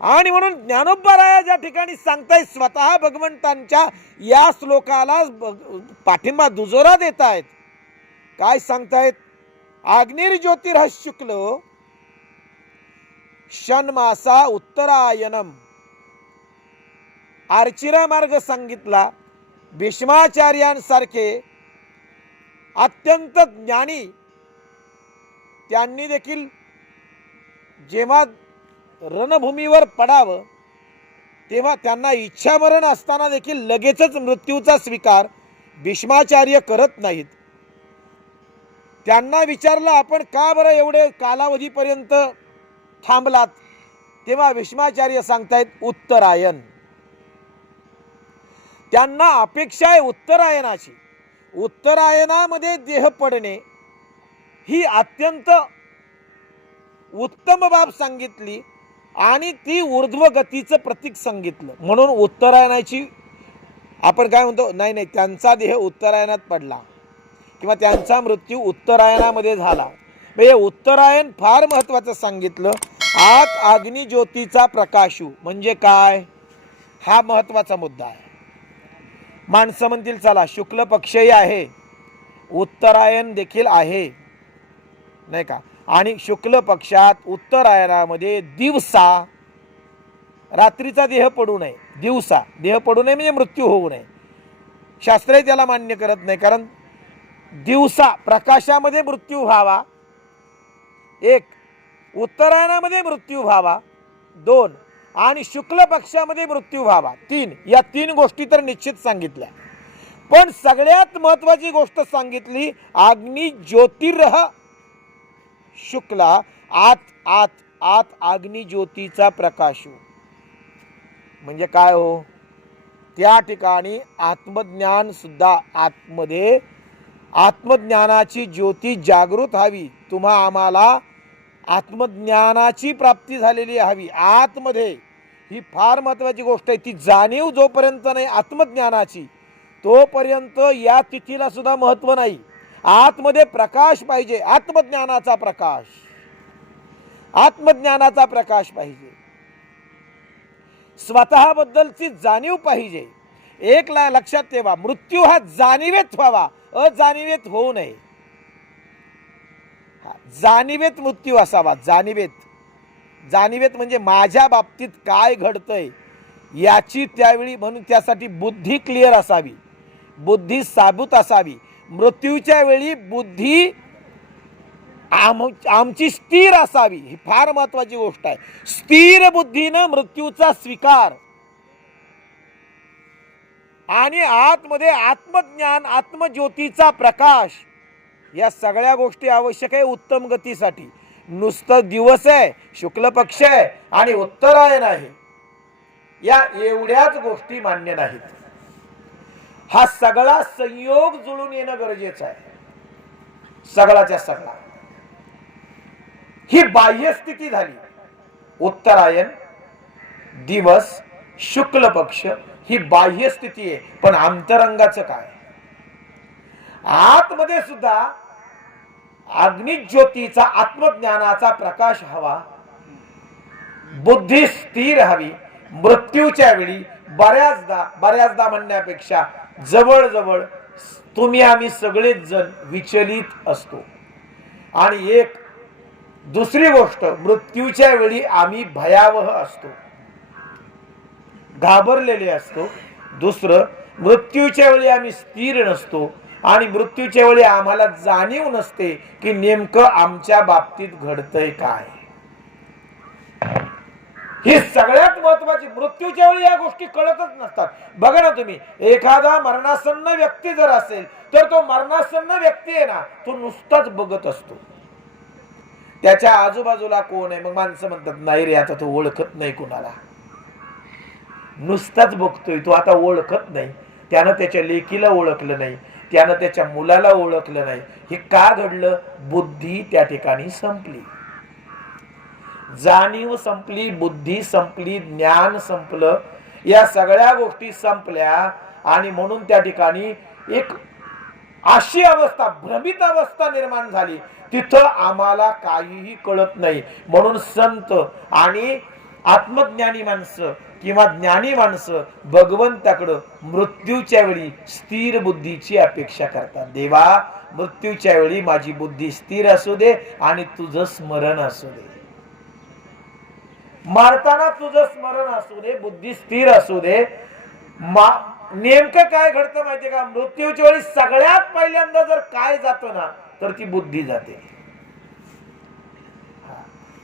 आणि म्हणून ज्ञानोबराया ज्या ठिकाणी सांगतायत, स्वतः भगवंतांच्या या श्लोकाला पाठिंबा दुजोरा देत आहेत. काय सांगतायत? अग्निर्ज्योतिर्ह शुक्ल षण्मासा उत्तरायणम. अर्चिरा मार्ग सांगितला. भीष्माचार्यांसारखे अत्यंत ज्ञानी, त्यांनी देखील जेव्हा रणभूमीवर पडावं तेव्हा त्यांना इच्छामरण असताना देखील लगेचच मृत्यूचा स्वीकार भीष्माचार्य करत नाहीत. त्यांना विचारलं, आपण का बरं एवढे कालावधीपर्यंत थांबलात? तेव्हा भीष्माचार्य सांगतायत उत्तरायण. त्यांना अपेक्षा आहे उत्तरायणाची. उत्तरायणामध्ये देह पडणे ही अत्यंत उत्तम बाब सांगितली आणि ती ऊर्ध्व गतीचं प्रतीक सांगितलं. म्हणून उत्तरायणाची आपण काय म्हणतो, नाही नाही त्यांचा देह उत्तरायणात पडला किंवा त्यांचा मृत्यू उत्तरायणामध्ये झाला. म्हणजे उत्तरायण फार महत्वाचं सांगितलं. आत अग्निज्योतीचा प्रकाशू म्हणजे काय, हा महत्वाचा मुद्दा आहे. माणसं म्हणतील चला शुक्ल पक्षही आहे, उत्तरायण देखील आहे, नाही का, आणि शुक्ल पक्षात उत्तरायणामध्ये दिवसा, रात्रीचा देह पडू नये, दिवसा देह पडू नये म्हणजे मृत्यू होऊ नये. शास्त्रही त्याला मान्य करत नाही, कारण दिवसा प्रकाशामध्ये मृत्यू व्हावा, एक, उत्तरायणामध्ये मृत्यू व्हावा, दोन, आणि शुक्ल पक्षामध्ये मृत्यू व्हावा, तीन. या तीन गोष्टी तर निश्चित सांगितल्या. पण सगळ्यात महत्वाची गोष्ट सांगितली अग्नि ज्योतिर्ह शुक्ला, आत आत आत अग्नि ज्योतीचा प्रकाश. म्हणजे काय हो, त्या ठिकाणी आत्मज्ञान सुद्धा, आतमध्ये आत्मज्ञानाची ज्योती जागृत हवी. तुम्हा आम्हाला आत्मज्ञानाची प्राप्ती झालेली हवी आतमध्ये, ही फार महत्वाची गोष्ट आहे. ती जाणीव जोपर्यंत नाही आत्मज्ञानाची, तोपर्यंत या तिथीला सुद्धा महत्व नाही. आतमध्ये प्रकाश पाहिजे, आत्मज्ञानाचा प्रकाश, आत्मज्ञानाचा प्रकाश पाहिजे, स्वतःबद्दलची जाणीव पाहिजे. एक लक्षात ठेवा, मृत्यू हा जाणीवेत व्हावा, अजाणीवेत होऊ नये. जाणीवेत मृत्यू असावा, जाणीवेत. जाणीवेत म्हणजे माझ्या बाबतीत काय घडतंय याची त्यावेळी, म्हणून त्यासाठी बुद्धी क्लिअर असावी, बुद्धी साबूत असावी. मृत्यूच्या वेळी बुद्धी आमची स्थिर असावी, ही फार महत्वाची गोष्ट आहे. स्थिर बुद्धीनं मृत्यूचा स्वीकार, आणि आतमध्ये आत्मज्ञान, आत्मज्योतीचा प्रकाश, या सगळ्या गोष्टी आवश्यक आहे उत्तम गतीसाठी. नुसतं दिवस आहे, शुक्ल पक्ष आहे आणि उत्तरायण आहे, या एवढ्याच गोष्टी मान्य नाहीत. हा सगळा संयोग जुळून येणं गरजेचं आहे, सगळाच्या सगळा. ही बाह्य स्थिती झाली, उत्तरायण, दिवस, शुक्ल पक्ष, ही बाह्य स्थिती आहे. पण अंतरंगाचं काय, आतमध्ये सुद्धा अग्निज्योतीचा, आत्मज्ञानाचा प्रकाश हवा, बुद्धी स्थिर हवी. मृत्यूच्या वेळी बऱ्याचदा म्हणण्यापेक्षा जवळजवळ तुम्ही आम्ही सगळेच जण विचलित असतो. आणि एक दुसरी गोष्ट, मृत्यूच्या वेळी आम्ही भयावह असतो, घाबरलेले असतो. दुसरं, मृत्यूच्या वेळी आम्ही स्थिर नसतो, आणि मृत्यूच्या वेळी आम्हाला जाणीव नसते की नेमकं आमच्या बाबतीत घडतंय काय. ही सगळ्यात महत्वाची, मृत्यूच्या वेळी या गोष्टी कळतच नसतात. बघा ना तुम्ही, एखादा मरणासन्न व्यक्ती जर असेल तर तो मरणासन्न व्यक्ती आहे ना, तो नुसताच बघत असतो, त्याच्या आजूबाजूला कोण आहे. मग माणसं म्हणतात नाही रे, आता तो ओळखत नाही कुणाला, नुसताच बघतोय तो, आता ओळखत नाही. त्यानं त्याच्या लेकीला ओळखलं नाही, त्यानं त्याच्या मुलाला ओळखलं नाही. हे का घडलं, बुद्धी त्या ठिकाणी संपली, जाणीव संपली, बुद्धी संपली, ज्ञान संपलं, या सगळ्या गोष्टी संपल्या. आणि म्हणून त्या ठिकाणी एक अशी अवस्था, भ्रमित अवस्था निर्माण झाली, तिथं आम्हाला काहीही कळत नाही. म्हणून संत आणि आत्मज्ञानी माणसं किंवा ज्ञानी माणसं भगवंताकडं मृत्यूच्या वेळी स्थिर बुद्धीची अपेक्षा करतात. देवा, मृत्यूच्या वेळी माझी बुद्धी स्थिर असू दे आणि तुझं स्मरण असू दे, मारताना तुझं स्मरण असू दे, बुद्धी स्थिर असू दे. नेमकं काय घडतं माहितीये का, मृत्यूच्या वेळी सगळ्यात पहिल्यांदा जर काय जातो ना, तर ती बुद्धी जाते.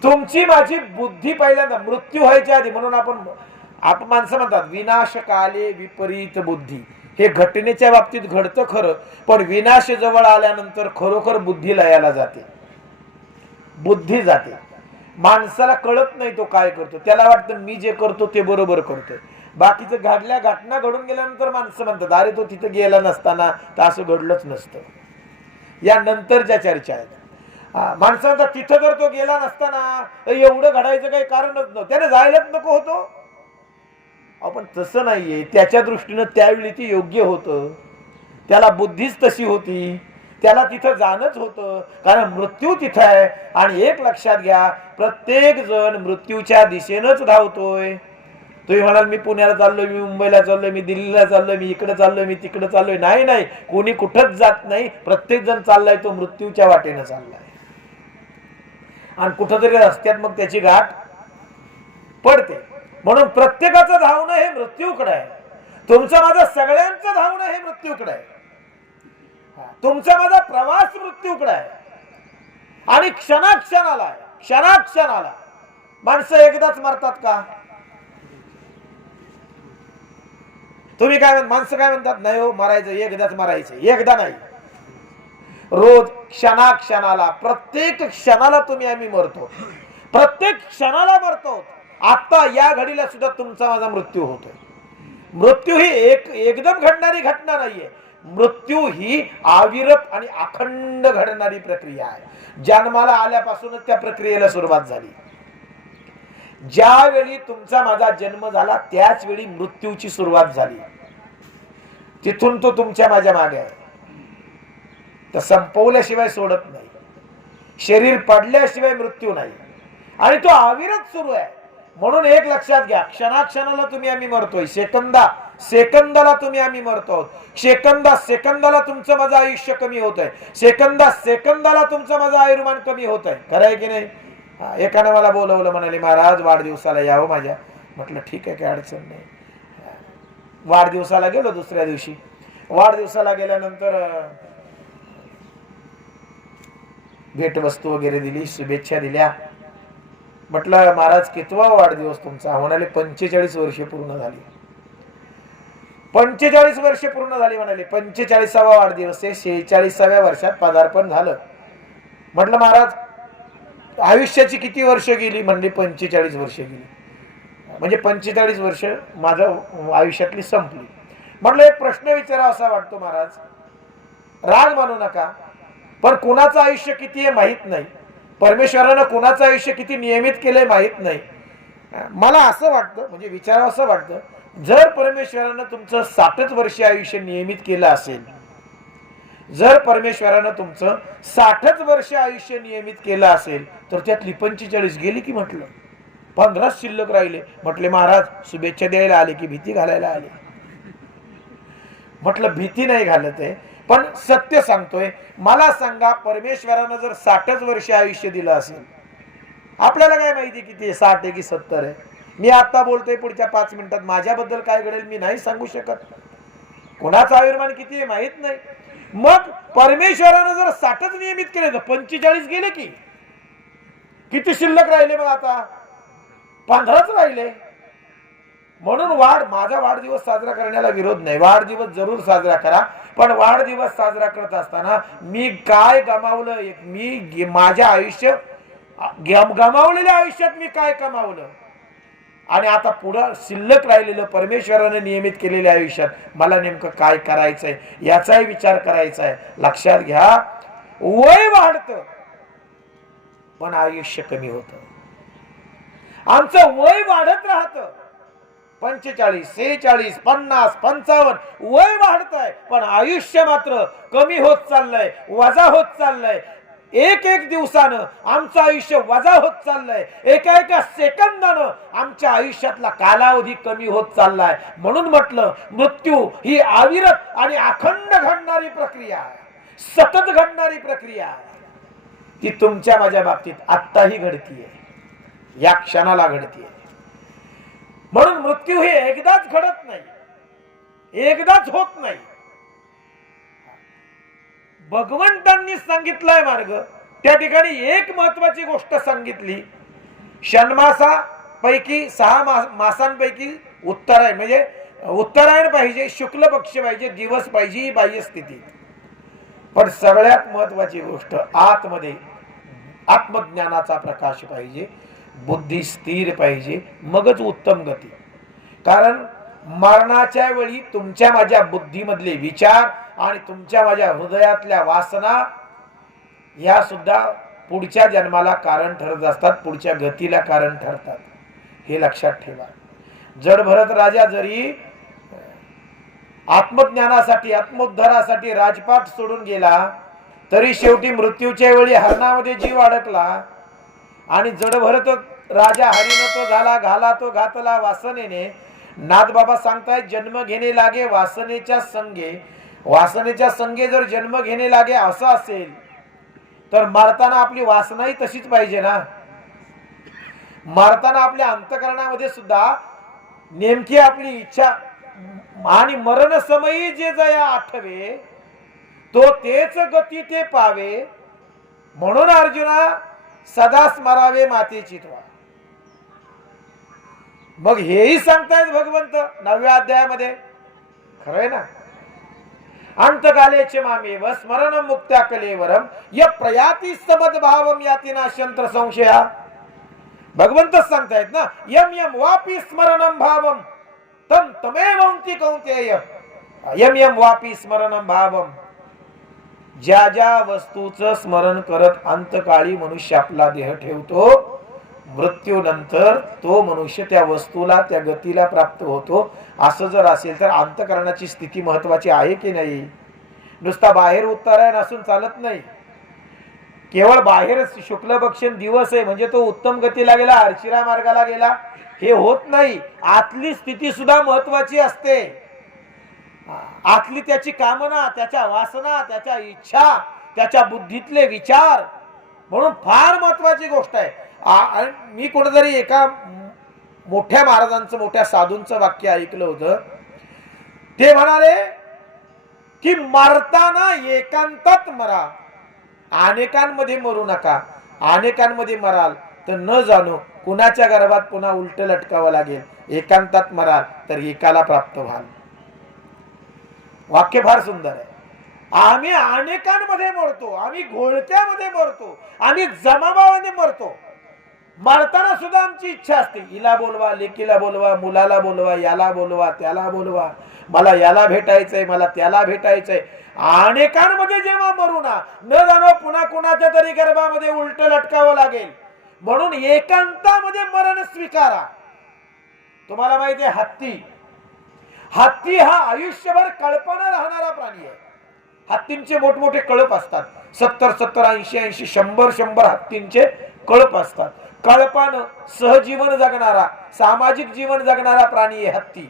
तुमची माझी बुद्धी पहिल्यांदा मृत्यू व्हायच्या आधी, म्हणून आपण माणसं म्हणतात विनाशकाले विपरीत बुद्धी. हे घटनेच्या बाबतीत घडतं खरं, पण विनाश जवळ आल्यानंतर खरोखर बुद्धी लयाला जाते, बुद्धी जाते. माणसाला कळत नाही तो काय करतो, त्याला वाटतं मी जे करतो ते बरोबर करतोय. बाकीचं घडल्या घटना घडून गेल्यानंतर माणसं म्हणतात अरे तो तिथं गेला नसताना तर असं घडलंच नसतं. या नंतरच्या चर्चा आहेत. माणसाचा तिथं जर तो गेला नसताना तर एवढं घडायचं काही कारणच नव्हतं, त्याने जायलाच नको होतो. आपण तसं नाहीये, त्याच्या दृष्टीनं त्यावेळी ती योग्य होतं, त्याला बुद्धीच तशी होती, त्याला तिथं जाणंच होतं, कारण मृत्यू तिथं आहे. आणि एक लक्षात घ्या, प्रत्येक जण मृत्यूच्या दिशेनंच धावतोय. तुम्ही म्हणाल मी पुण्याला चाललोय, मी मुंबईला चाललोय, मी दिल्लीला चाललोय, मी इकडे चाललोय, मी तिकडे चाललोय. नाही नाही, कोणी कुठंच जात नाही. प्रत्येक जण चाललाय तो मृत्यूच्या वाटेनं चाललाय. आणि कुठंतरी रस्त्यात मग त्याची गाठ पडते. म्हणून प्रत्येकाचं धावणं हे मृत्यूकडे आहे. तुमचं माझं सगळ्यांचं धावणं हे मृत्यूकडे आहे. तुमचा माझा प्रवास मृत्यूकडे आहे. आणि क्षणाक्षणाला माणसं एकदाच मरतात का? तुम्ही काय माणसं काय म्हणतात? नाही हो, मरायचं एकदाच मरायचं, एकदा नाही, रोज क्षणाक्षणाला, प्रत्येक क्षणाला आम्ही मरतो, प्रत्येक क्षणाला मरतो. आता या घडीला सुद्धा तुमचा माझा मृत्यू होतोय. मृत्यू ही एकदम घडणारी घटना नाहीये. मृत्यू ही अविरत आणि अखंड घडणारी प्रक्रिया आहे. जन्माला आल्यापासूनच त्या प्रक्रियेला सुरुवात झाली. ज्यावेळी तुमचा माझा जन्म झाला त्याच वेळी मृत्यूची सुरुवात झाली. तिथून तो तुमच्या माझ्या मागे आहे. तर संपवल्याशिवाय सोडत नाही. शरीर पडल्याशिवाय मृत्यू नाही. आणि तो अविरत सुरू आहे. म्हणून एक लक्षात घ्या, क्षणाक्षणाला आम्ही मरतोय, सेकंदाला आम्ही मरतो. सेकंदाला तुमचं माझं आयुष्य कमी होत आहे. सेकंदाला तुमचं माझं आयुर्मान कमी होत आहे. खरं आहे की नाही? एकानं मला बोलवलं, म्हणाले महाराज वाढदिवसाला यावं माझ्या. म्हटलं ठीक आहे, काही अडचण नाही. वाढदिवसाला गेलो. दुसऱ्या दिवशी वाढदिवसाला गेल्यानंतर भेटवस्तू वगैरे दिली, शुभेच्छा दिल्या. म्हटलं महाराज कितवा वाढदिवस तुमचा? म्हणाले 45 वर्षे पूर्ण झाली. 45 वर्षे पूर्ण झाली म्हणाले. 45वा वाढदिवस आहे. 46व्या वर्षात पदार्पण झालं. म्हटलं महाराज आयुष्याची किती वर्ष गेली? म्हणले 45 वर्ष गेली. म्हणजे 45 वर्ष माझं आयुष्यातली संपली. म्हटलं एक प्रश्न विचारा असा वाटतो महाराज, राग मानू नका, पण कुणाचं आयुष्य किती आहे माहित नाही. परमेश्वरानं कुणाचं आयुष्य किती नियमित केलंय माहित नाही. मला असं वाटतं, म्हणजे विचारावं असं वाटतं, जर परमेश्वरानं तुमचं 60 वर्ष आयुष्य नियमित केलं असेल, जर परमेश्वरानं तुमचं 60 वर्ष आयुष्य नियमित केलं असेल, तर त्यातली 45 गेली की म्हटलं 15 शिल्लक राहिले. म्हटले महाराज शुभेच्छा द्यायला आले की भीती घालायला आले? म्हटलं भीती नाही घालत आहे, पण सत्य सांगतोय. मला सांगा, परमेश्वरानं जर 60 वर्ष आयुष्य दिलं असेल, आपल्याला काय माहिती किती आहे, 60 आहे की 70 आहे? मी आता बोलतोय, पुढच्या 5 मिनिटात माझ्याबद्दल काय घडेल मी नाही सांगू शकत. कोणाचं आयुर्मान किती आहे माहित नाही. मग परमेश्वरानं जर 60च नियमित केले तर 45 गेले की किती शिल्लक राहिले? मग आता 15च राहिले. म्हणून माझा वाढदिवस साजरा करण्याला विरोध नाही. वाढदिवस जरूर साजरा करा, पण वाढदिवस साजरा करत असताना मी काय गमावलं, मी माझ्या आयुष्य गमावलेल्या आयुष्यात मी काय कमावलं, आणि आता पुढं शिल्लक राहिलेलं परमेश्वरानं नियमित केलेल्या आयुष्यात मला नेमकं काय करायचंय याचाही विचार करायचा आहे. लक्षात घ्या, वय वाढतं पण आयुष्य कमी होतं. आमचं वय वाढत राहतं. 45, 46, 50, 55 वय वाढतंय, पण आयुष्य मात्र कमी होत चाललंय, वजा होत चाललंय. एक दिवसानं आमचं आयुष्य वजा होत चाललंय. एका सेकंदानं आमच्या आयुष्यातला कालावधी कमी होत चाललाय. म्हणून म्हटलं, मृत्यू ही अविरत आणि अखंड घडणारी प्रक्रिया आहे, सतत घडणारी प्रक्रिया आहे. ती तुमच्या माझ्या बाबतीत आत्ताही घडतीये, या क्षणाला घडतीये. म्हणून मृत्यू हे एकदाच घडत नाही, एकदाच होत नाही. भगवंतांनी सांगितलाय मार्ग. त्या ठिकाणी एक महत्वाची गोष्ट सांगितली. षण्मासापैकी 6 मासांपैकी उत्तरायण, म्हणजे उत्तरायण पाहिजे, शुक्ल पक्ष पाहिजे, दिवस पाहिजे, बाह्य स्थिती. पण सगळ्यात महत्वाची गोष्ट आतमध्ये आत्मज्ञानाचा प्रकाश पाहिजे, बुद्धी स्थिर पाहिजे, मगच उत्तम गती. कारण मरणाच्या वेळी तुमच्या माझ्या बुद्धीमधले विचार आणि तुमच्या माझ्या हृदयातल्या वासना या सुद्धा पुढच्या जन्माला कारण ठरत असतात, पुढच्या गतीला कारण ठरतात, हे लक्षात ठेवा. जड भरत राजा जरी आत्मज्ञानासाठी आत्मोद्धारासाठी राजपाट सोडून गेला तरी शेवटी मृत्यूच्या वेळी हरणामध्ये जीव अडकला आणि जड भरत राजा हरिण तो झाला, घाला तो घातला वासनेने. नाथबाबा सांगतायत जन्म घेणे लागे वासनेच्या संगे. वासनेच्या संगे जर जन्म घेणे लागे असं असेल तर मारताना आपली वासनाही तशीच पाहिजे ना. मारताना आपल्या अंतःकरणामध्ये सुद्धा नेमकी आपली इच्छा आणि मरण समयी जे जया आठवे तो तेच गती ते पावे. म्हणून अर्जुना सदा स्मरावे मातेची त्वा. मग हेही सांगतायत भगवंत 9व्या अध्यायामध्ये. खरंय ना. अंतकाले च मामेव स्मरणं मुक्त्या कलेवरम य प्रयाति समद्भावम याति नाशंत्र संशया. भगवंतच सांगतायत ना, यम यम वापि स्मरणं भावम तम तमेवंती कौंतेय. यम यम वापि स्मरणं भावम. ज्या ज्या वस्तूचं स्मरण करत अंतकाळी मनुष्य आपला देह ठेवतो, मृत्यूनंतर तो मनुष्य त्या वस्तूला त्या गतीला प्राप्त होतो. असं जर असेल तर अंतःकरणाची स्थिती महत्वाची आहे की नाही. नुसता बाहेर उत्तरायण असून चालत नाही. केवळ बाहेर शुक्ल भक्षण दिवस आहे म्हणजे तो उत्तम गतीला गेला, अर्चिरा मार्गाला गेला, हे होत नाही. आतली स्थिती सुद्धा महत्वाची असते. आतली त्याची कामना, त्याच्या वासना, त्याच्या इच्छा, त्याच्या बुद्धीतले विचार, म्हणून फार महत्वाची गोष्ट आहे. मी कोणतरी एका मोठ्या महाराजांचं मोठ्या साधूंचं वाक्य ऐकलं होतं. ते म्हणाले की मरताना एकांतात मरा, अनेकांमध्ये मरू नका. अनेकांमध्ये मराल तर न जाणो कुणाच्या गर्भात पुन्हा उलट लटकावं लागेल. एकांतात मराल तर एकाला प्राप्त व्हाल. वाक्य फार सुंदर आहे. आम्ही अनेकांमध्ये मरतो, आम्ही घोळक्यामध्ये मरतो, आम्ही जमावामध्ये मरतो. मरताना सुद्धा आमची इच्छा असते, हिला बोलवा, लेकीला बोलवा, मुलाला बोलवा, याला बोलवा, त्याला बोलवा, मला याला भेटायचंय, मला त्याला भेटायचंय. अनेकांमध्ये जेव्हा मरू ना, न जाणो पुन्हा कुणाच्या तरी गर्भामध्ये उलट लटकावं लागेल. म्हणून एकांतामध्ये मरण स्वीकारा. तुम्हाला माहिती आहे हत्ती हा आयुष्यभर कळपानं राहणारा प्राणी आहे. हत्तींचे मोठमोठे कळप असतात. 70 80 100 हत्तींचे कळप असतात. कळपानं सहजीवन जगणारा, सामाजिक जीवन जगणारा प्राणी आहे हत्ती.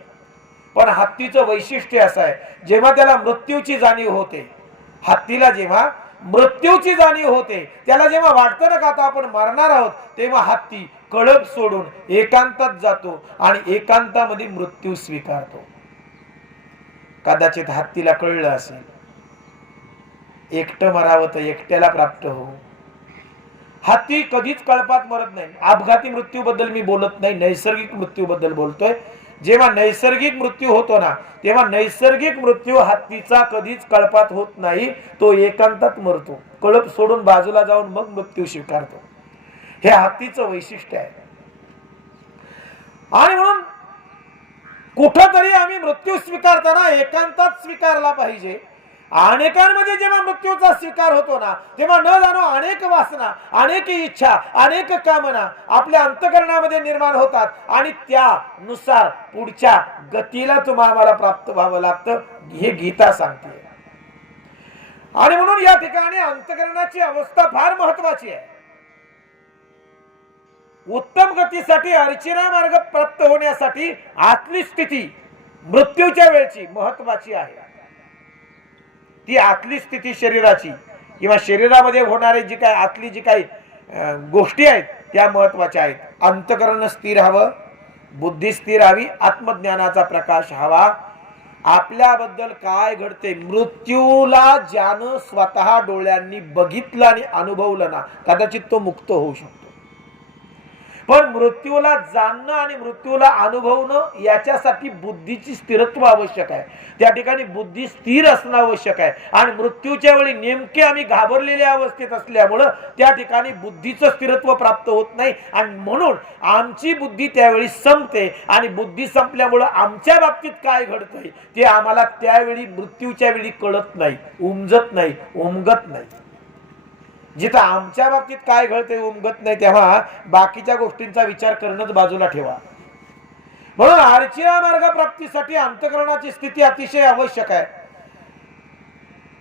पण हत्तीचं वैशिष्ट्य असं आहे, जेव्हा त्याला मृत्यूची जाणीव होते, हत्तीला जेव्हा मृत्यूची जाणीव होते, त्याला जेव्हा वाटतं ना का आता आपण मरणार आहोत, तेव्हा हत्ती कळप सोडून एकांतात जातो आणि एकांतामध्ये मृत्यू स्वीकारतो. कदाचित हत्तीला कळलं असेल एकटं मरावं तर एकट्याला प्राप्त हो. हत्ती कधीच कळपात मरत नाही. अपघाती मृत्यू बद्दल मी बोलत नाही, नैसर्गिक मृत्यू बद्दल बोलतोय. जेव्हा नैसर्गिक मृत्यू होतो ना, तेव्हा नैसर्गिक मृत्यू हत्तीचा कधीच कळपात होत नाही. तो एकांतात मरतो, कळप सोडून बाजूला जाऊन मग मृत्यू स्वीकारतो. हे हत्तीचं वैशिष्ट्य आहे. आणि म्हणून कुठंतरी आम्ही मृत्यू स्वीकारताना एकांतात स्वीकारला पाहिजे. अनेकांमध्ये जेव्हा मृत्यूचा स्वीकार होतो ना, तेव्हा न जाणो अनेक वासना, अनेक इच्छा, अनेक कामना आपल्या अंतःकरणामध्ये निर्माण होतात आणि त्यानुसार पुढच्या गतीला तुम्हाला प्राप्त व्हावं लागतं, हे गीता सांगते. आणि म्हणून या ठिकाणी अंतःकरणाची अवस्था फार महत्वाची आहे. उत्तम गतीसाठी अर्चिरा मार्ग प्राप्त होण्यासाठी आतली स्थिती मृत्यूच्या वेळची महत्वाची आहे. ती आतली स्थिती शरीराची किंवा शरीरामध्ये होणारे जी काय आतली जी काही गोष्टी आहेत त्या महत्वाच्या आहेत. अंतःकरण स्थिर हवं, बुद्धी स्थिर हवी, आत्मज्ञानाचा प्रकाश हवा. आपल्याबद्दल काय घडते, मृत्यूला ज्यानं स्वतः डोळ्यांनी बघितलं आणि अनुभवलं ना, कदाचित तो मुक्त होऊ शकतो. पण मृत्यूला जाणणं आणि मृत्यूला अनुभवणं याच्यासाठी बुद्धीची स्थिरत्व आवश्यक आहे. त्या ठिकाणी बुद्धी स्थिर असणं आवश्यक आहे. आणि मृत्यूच्या वेळी नेमके आम्ही घाबरलेल्या अवस्थेत असल्यामुळं त्या ठिकाणी बुद्धीचं स्थिरत्व प्राप्त होत नाही आणि म्हणून आमची बुद्धी त्यावेळी संपते आणि बुद्धी संपल्यामुळं आमच्या बाबतीत काय घडतंय ते आम्हाला त्यावेळी मृत्यूच्या वेळी कळत नाही, उमजत नाही, उमगत नाही. जिथं आमच्या बाबतीत काय घडते उमगत नाही तेव्हा बाकीच्या गोष्टींचा विचार करणंच बाजूला ठेवा. म्हणून अर्चिरा मार्ग प्राप्तीसाठी अंतःकरणाची स्थिती अतिशय आवश्यक आहे.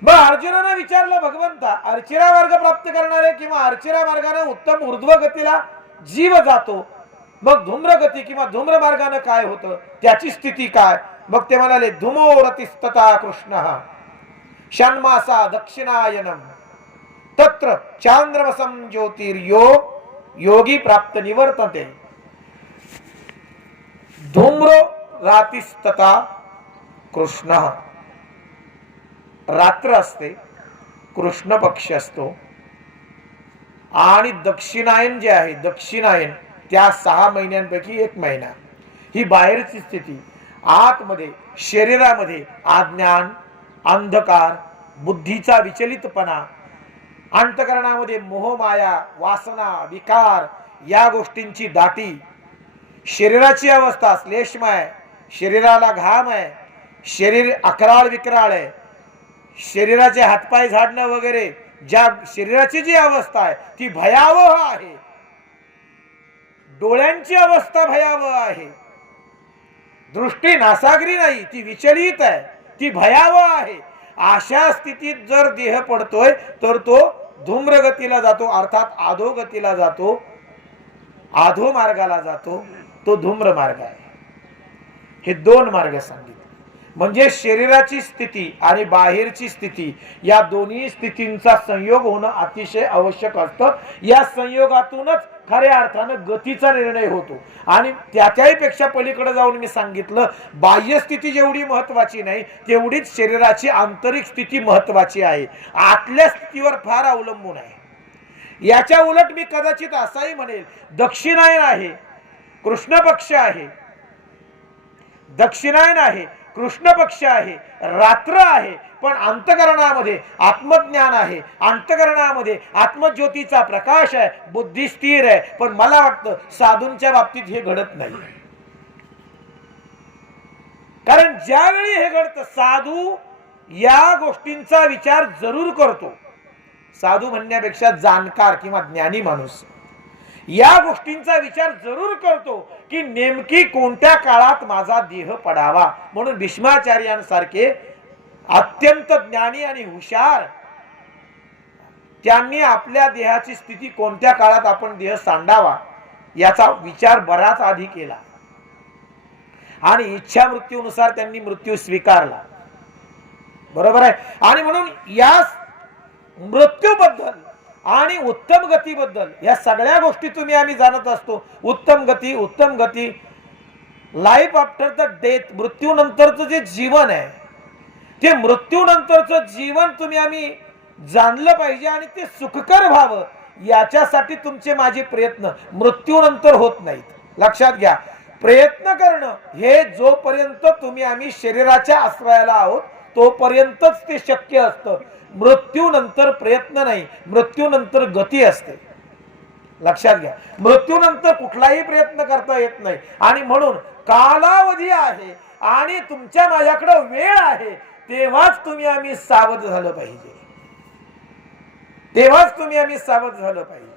मग अर्जुनाने विचारलं भगवंता, अर्चिरा मार्ग प्राप्त करणारे किंवा अर्चिरा मार्गाने उत्तम ऊर्ध्व गतीला जीव जातो, मग धूम्रगती किंवा धूम्र मार्गाने काय होतं, त्याची स्थिती काय? मग ते म्हणाले, धूमोरतिस्तता कृष्ण षण्मासा दक्षिणायनम तत्र चांद्रमसं ज्योतिर्यो योगी प्राप्त निवर्तते. धूम्र रातिस्तता कृष्ण, रात्र असते, कृष्ण पक्ष असतो, आणि दक्षिणायन जे आहे, दक्षिणायन त्या 6 महिन्यांपैकी 1 महिना. ही बाहेरची स्थिती. आतमध्ये शरीरामध्ये अज्ञान, अंधकार, बुद्धीचा विचलितपणा, अंतःकरणामध्ये मोहमाया, वासना, विकार या गोष्टींची दाटी, शरीराची अवस्था श्लेषमय, शरीराला घाम आहे, शरीर अकराळ विकराळ आहे, शरीराचे हातपाय झाडणं वगैरे, ज्या शरीराची जी अवस्था आहे ती भयावह आहे. डोळ्यांची अवस्था भयावह आहे, दृष्टी नासागरी नाही, ती विचलित आहे, ती भयावह आहे. अशा स्थितीत जर देह पडतोय तर तो धूम्रगतीला जातो, अर्थात अधोगतीला जातो, अधो मार्गाला जातो. तो धूम्र मार्ग आहे. हे 2 मार्ग सांगितले. म्हणजे शरीराची स्थिती आणि बाहेरची स्थिती या दोन्ही स्थितींचा संयोग होणं अतिशय आवश्यक असतं. या संयोगातूनच खऱ्या अर्थानं गतीचा निर्णय होतो. आणि त्याच्याही पेक्षा पलीकडे जाऊन मी सांगितलं, बाह्य स्थिती जेवढी महत्वाची नाही तेवढीच शरीराची आंतरिक स्थिती महत्वाची आहे. आतल्या स्थितीवर फार अवलंबून आहे. याच्या उलट मी कदाचित असाही म्हणेल, दक्षिणायन आहे, कृष्ण पक्ष आहे, दक्षिणायन आहे, कृष्ण पक्ष आहे, रात्र आहे, पण अंतःकरणामध्ये आत्मज्ञान आहे, अंतःकरणामध्ये आत्मज्योतीचा प्रकाश आहे, बुद्धी स्थिर आहे. पण मला वाटतं साधूंच्या बाबतीत हे घडत नाही. कारण ज्यावेळी हे घडतं, साधू या गोष्टींचा विचार जरूर करतो. साधू म्हणण्यापेक्षा जाणकार किंवा ज्ञानी माणूस या गोष्टींचा विचार जरूर करतो की नेमकी कोणत्या काळात माझा देह पडावा. म्हणून भीष्माचार्यांसारखे अत्यंत ज्ञानी आणि हुशार, त्यांनी आपल्या देहाची स्थिती कोणत्या काळात आपण देह सांडावा याचा विचार बराच आधी केला आणि इच्छा मृत्यूनुसार त्यांनी मृत्यू स्वीकारला. बरोबर आहे. आणि म्हणून या मृत्यूबद्दल आणि उत्तम गतीबद्दल या सगळ्या गोष्टी तुम्ही आम्ही जाणत असतो. उत्तम गती, लाईफ आफ्टर द डेथ, मृत्यूनंतरचं जे जीवन आहे ते मृत्यूनंतरचं जीवन तुम्ही आम्ही जाणलं पाहिजे आणि ते सुखकर व्हावं याच्यासाठी तुमचे माझे प्रयत्न मृत्यूनंतर होत नाहीत. लक्षात घ्या, प्रयत्न करणं हे जोपर्यंत तुम्ही आम्ही शरीराच्या आश्रयाला आहोत तोपर्यंतच ते शक्य असतं. मृत्यूनंतर प्रयत्न नाही, मृत्यूनंतर गती असते. लक्षात घ्या, मृत्यूनंतर कुठलाही प्रयत्न करता येत नाही. आणि म्हणून कालावधी आहे आणि तुमच्या माझ्याकडे वेळ आहे, तेव्हाच तुम्ही आम्ही सावध झालं पाहिजे, तेव्हाच तुम्ही आम्ही सावध झालं पाहिजे.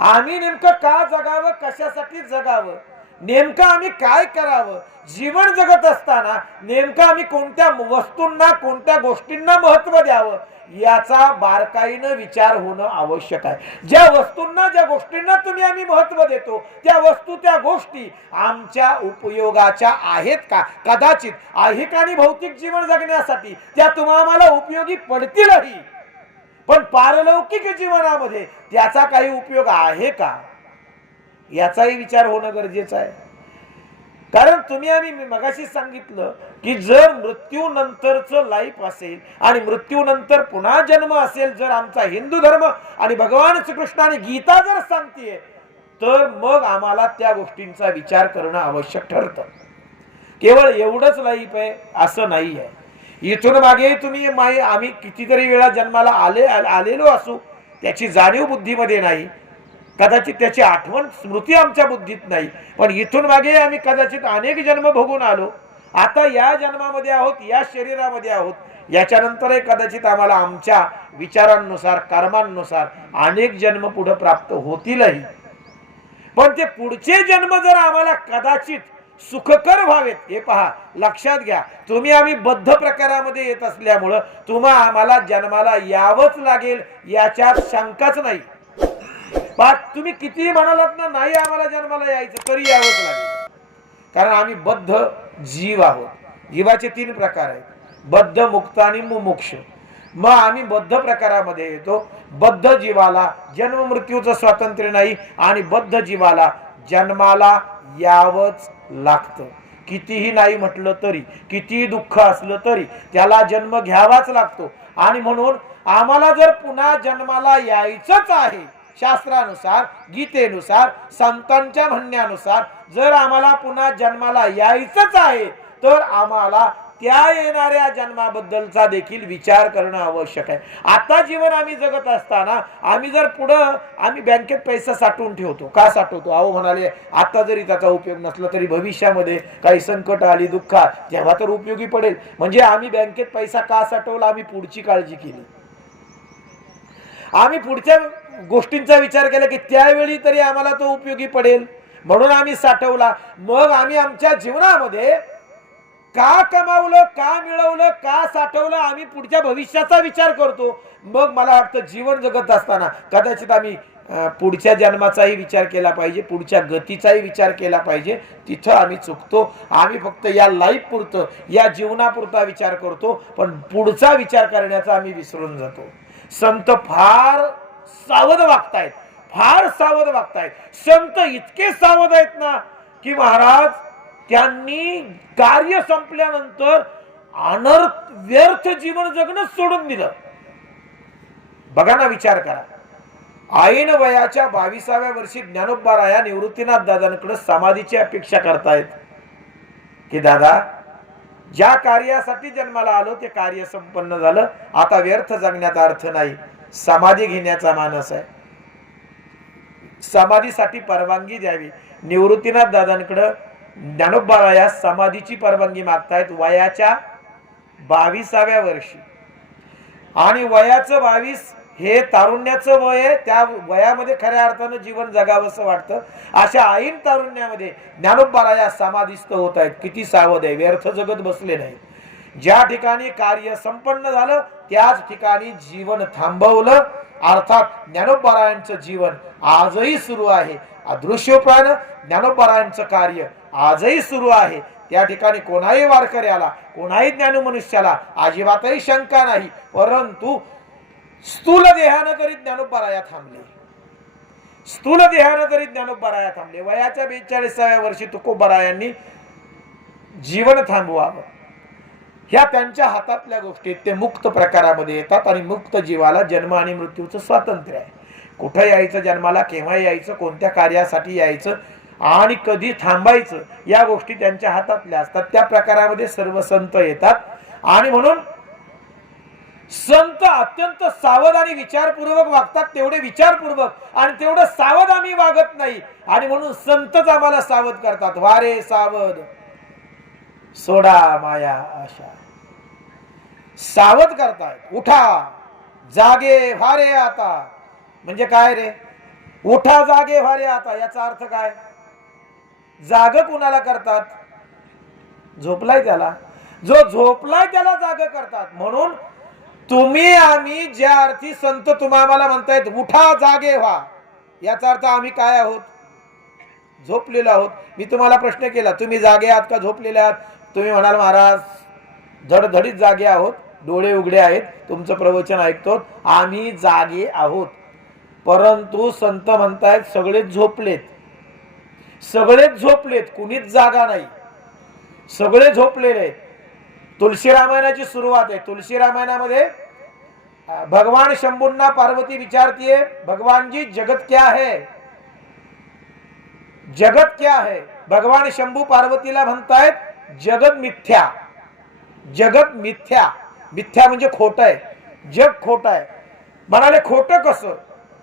आम्ही नेमकं का जगावं, कशासाठी जगावं, नेमकं आम्ही काय करावं, जीवन जगत असताना नेमकं आम्ही कोणत्या वस्तूंना कोणत्या गोष्टींना महत्व द्यावं याचा बारकाईनं विचार होणं आवश्यक आहे. ज्या वस्तूंना ज्या गोष्टींना तुम्ही आम्ही महत्व देतो त्या वस्तू त्या गोष्टी आमच्या उपयोगाच्या आहेत का? कदाचित ऐहिक आणि भौतिक जीवन जगण्यासाठी त्या तुम्हाला उपयोगी पडतीलही, पण पारलौकिक जीवनामध्ये त्याचा काही उपयोग आहे का याचाही विचार होणं गरजेचं आहे. कारण तुम्ही आम्ही मगाशी सांगितलं की जर मृत्यूनंतरचं लाईफ असेल आणि मृत्यूनंतर पुन्हा जन्म असेल, जर आमचा हिंदू धर्म आणि भगवान श्रीकृष्ण आणि गीता जर सांगतेय, तर मग आम्हाला त्या गोष्टींचा विचार करणं आवश्यक ठरतं. केवळ एवढंच लाईफ आहे असं नाही आहे. इथून मागे तुम्ही आम्ही कितीतरी वेळा जन्माला आलेलो असू, त्याची जाणीव बुद्धीमध्ये नाही, कदाचित त्याची आठवण स्मृती आमच्या बुद्धीत नाही, पण इथून मागे आम्ही कदाचित अनेक जन्म भोगून आलो आता या जन्मामध्ये आहोत, या शरीरामध्ये आहोत, याच्यानंतर कदाचित आम्हाला आमच्या विचारांनुसार कर्मांनुसार अनेक जन्म पुढे प्राप्त होतीलही, पण ते पुढचे जन्म जर आम्हाला कदाचित सुखकर व्हावेत, हे पहा लक्षात घ्या, तुम्ही आम्ही बद्ध प्रकारामध्ये येत असल्यामुळं तुम्हा आम्हाला जन्माला यावंच लागेल याच्यात शंकाच नाही. तुम्ही किती म्हणालात ना नाही आम्हाला जन्माला यायचं तरी यावंच लागेल, कारण आम्ही बद्ध जीव आहोत. जीवाचे 3 प्रकार आहेत, बद्ध, मुक्त आणि मुमुक्ष. मग आम्ही बद्ध प्रकारामध्ये येतो. बद्ध जीवाला जन्म मृत्यूचं स्वातंत्र्य नाही आणि बद्ध जीवाला जन्माला यावंच लागतं. कितीही नाही म्हटलं तरी, कितीही दुःख असलं तरी त्याला जन्म घ्यावाच लागतो. आणि म्हणून आम्हाला जर पुन्हा जन्माला यायचंच आहे, शास्त्रानुसार, गीतेनुसार, संतांच्या म्हणण्यानुसार जर आम्हाला पुन्हा जन्माला यायचंच आहे, तर आम्हाला त्या येणाऱ्या जन्माबद्दलचा देखील विचार करणं आवश्यक आहे. आता जीवन आम्ही जगत असताना आम्ही जर पुढं आम्ही बँकेत पैसा साठवून ठेवतो. का साठवतो? अहो म्हणाले आता जरी त्याचा उपयोग नसला तरी भविष्यामध्ये काही संकट आली, दुःख, तेव्हा तर उपयोगी पडेल. म्हणजे आम्ही बँकेत पैसा का साठवला? आम्ही पुढची काळजी केली, आम्ही पुढच्या गोष्टींचा विचार केला की त्यावेळी तरी आम्हाला तो उपयोगी पडेल, म्हणून आम्ही साठवला. मग आम्ही आमच्या जीवनामध्ये का कमावलं, का मिळवलं, का साठवलं, आम्ही पुढच्या भविष्याचा विचार करतो. मग मला वाटतं जीवन जगत असताना कदाचित आम्ही पुढच्या जन्माचाही विचार केला पाहिजे, पुढच्या गतीचाही विचार केला पाहिजे. तिथं आम्ही चुकतो. आम्ही फक्त या लाईफ पुरतं, या जीवनापुरता विचार करतो, पण पुढचा विचार करण्याचा आम्ही विसरून जातो. संत फार सावध वागतायत, फार सावध वागतायत. संत इतके सावध आहेत ना की महाराज त्यांनी कार्य संपल्यानंतर अनर्थ व्यर्थ जीवन जगणं सोडून दिलं. बघा ना, विचार करा. ऐन वयाच्या 22व्या वर्षी ज्ञानोबाराया निवृत्तीनाथ दादांकडे समाधीची अपेक्षा करतायत की दादा ज्या कार्यासाठी जन्माला आलो ते कार्य संपन्न झालं, आता व्यर्थ जगण्याचा अर्थ नाही, समाधी घेण्याचा मानस आहे, समाधीसाठी परवानगी द्यावी. निवृत्तीनाथ दादांकडे ज्ञानोबाराया समाधीची परवानगी मागतायत वयाच्या 22व्या वर्षी. आणि वयाचं 22 हे तारुण्याचं वय आहे, त्या वयामध्ये खऱ्या अर्थानं जीवन जगावंसं वाटतं. अशा ऐन तारुण्यामध्ये ज्ञानोबाराया समाधीस्थ होत आहेत. किती सावध आहे, व्यर्थ जगत बसले नाहीत. ज्या ठिकाणी कार्य संपन्न झालं त्याच ठिकाणी जीवन थांबवलं. अर्थात ज्ञानोबारायांचं जीवन आजही सुरू आहे. अदृश्योपान ज्ञानोबारायांचं कार्य आजही सुरू आहे. त्या ठिकाणी कोणाही वारकऱ्याला, कोणाही ज्ञानमनुष्याला अजिबातही शंका नाही. परंतु स्थूल देहानं तरी ज्ञानोबाराया थांबले, स्थूल देहानं तरी ज्ञानोबाराया थांबले. वयाच्या 42व्या वर्षी तुकोबारायांनी जीवन थांबवावं. ह्या त्यांच्या हातातल्या गोष्टी, ते मुक्त प्रकारामध्ये येतात आणि मुक्त जीवाला जन्म आणि मृत्यूचं स्वातंत्र्य आहे. कुठं यायचं जन्माला, केव्हा यायचं, कोणत्या कार्यासाठी यायचं आणि कधी थांबायचं, या गोष्टी त्यांच्या हातातल्या असतात. त्या प्रकारामध्ये सर्व संत येतात. आणि म्हणून संत अत्यंत सावध आणि विचारपूर्वक वागतात. तेवढे विचारपूर्वक आणि तेवढं सावध आम्ही वागत नाही. आणि म्हणून संतच आम्हाला सावध करतात. वारे सावध सोडा माया आशा, सावध करतायत. उठा जागे व्हारे आता. म्हणजे काय रे? उठा जागे व्हारे आता, याचा अर्थ काय? जाग कुणाला करतात? झोपलाय त्याला. जो झोपलाय त्याला जाग करतात. म्हणून तुम्ही आम्ही ज्या अर्थी संत तुम्हाला म्हणतायत उठा जागे व्हा, याचा अर्थ आम्ही काय आहोत? झोपलेलो आहोत. मी तुम्हाला प्रश्न केला, तुम्ही जागे आहात का झोपलेले आहात? तुम्ही म्हणाल महाराज धडधडीत जागे आहोत, डोळे उघडे आहेत, तुमचं प्रवचन ऐकतो, आम्ही जागे आहोत. परंतु संत म्हणतायत सगळेच झोपलेत, सगळेच झोपलेत, कुणीच जागा नाही, सगळे झोपलेले आहेत. तुलसी रामायणाची सुरुवात आहे. तुलसी रामायणामध्ये भगवान शंभूंना पार्वती विचारतीये, भगवान जी जगत क्या है, जगत क्या है? भगवान शंभू पार्वतीला म्हणतायत जगत मिथ्या, जगत मिथ्या. मिथ्या म्हणजे खोट आहे, जग खोट आहे. म्हणाले खोटं कसं?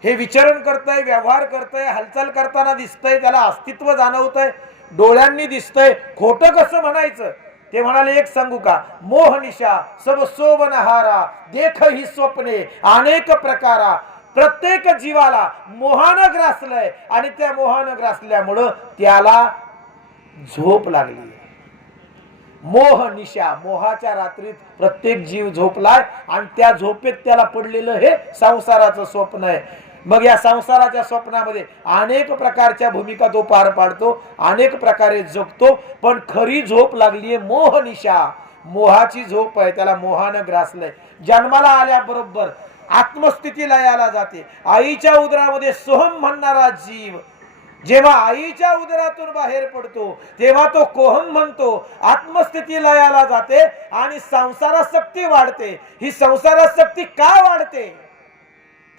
हे विचरण करतंय, व्यवहार करतंय, हालचाल करताना दिसतंय, त्याला अस्तित्व जाणवतंय, डोळ्यांनी दिसतंय, खोटं कसं म्हणायचं? ते म्हणाले एक सांगू का, मोहनिशा सब सोवनहारा देख ही स्वप्ने अनेक प्रकारा. प्रत्येक जीवाला मोहानं ग्रासलंय आणि त्या मोहानं ग्रासल्यामुळं त्याला झोप लागली. मोह निशा, मोहाच्या रात्रीत प्रत्येक जीव झोपलाय आणि त्या झोपेत त्याला पडलेलं हे संसाराचं स्वप्न आहे. मग या संसाराच्या स्वप्नामध्ये अनेक प्रकारच्या भूमिका तो पार पाडतो, अनेक प्रकारे जगतो, पण खरी झोप लागलीये मोह निशा. मोहाची झोप आहे, त्याला मोहानं ग्रासलंय. जन्माला आल्याबरोबर आत्मस्थितीला यायला जाते. आईच्या उदरामध्ये सोहम म्हणणारा जीव जेव्हा आईच्या उदरातून बाहेर पडतो तेव्हा तो कोहम म्हणतो, आत्मस्थितीला यायला जाते आणि संसारासक्ती वाढते. ही संसारासक्ती का वाढते?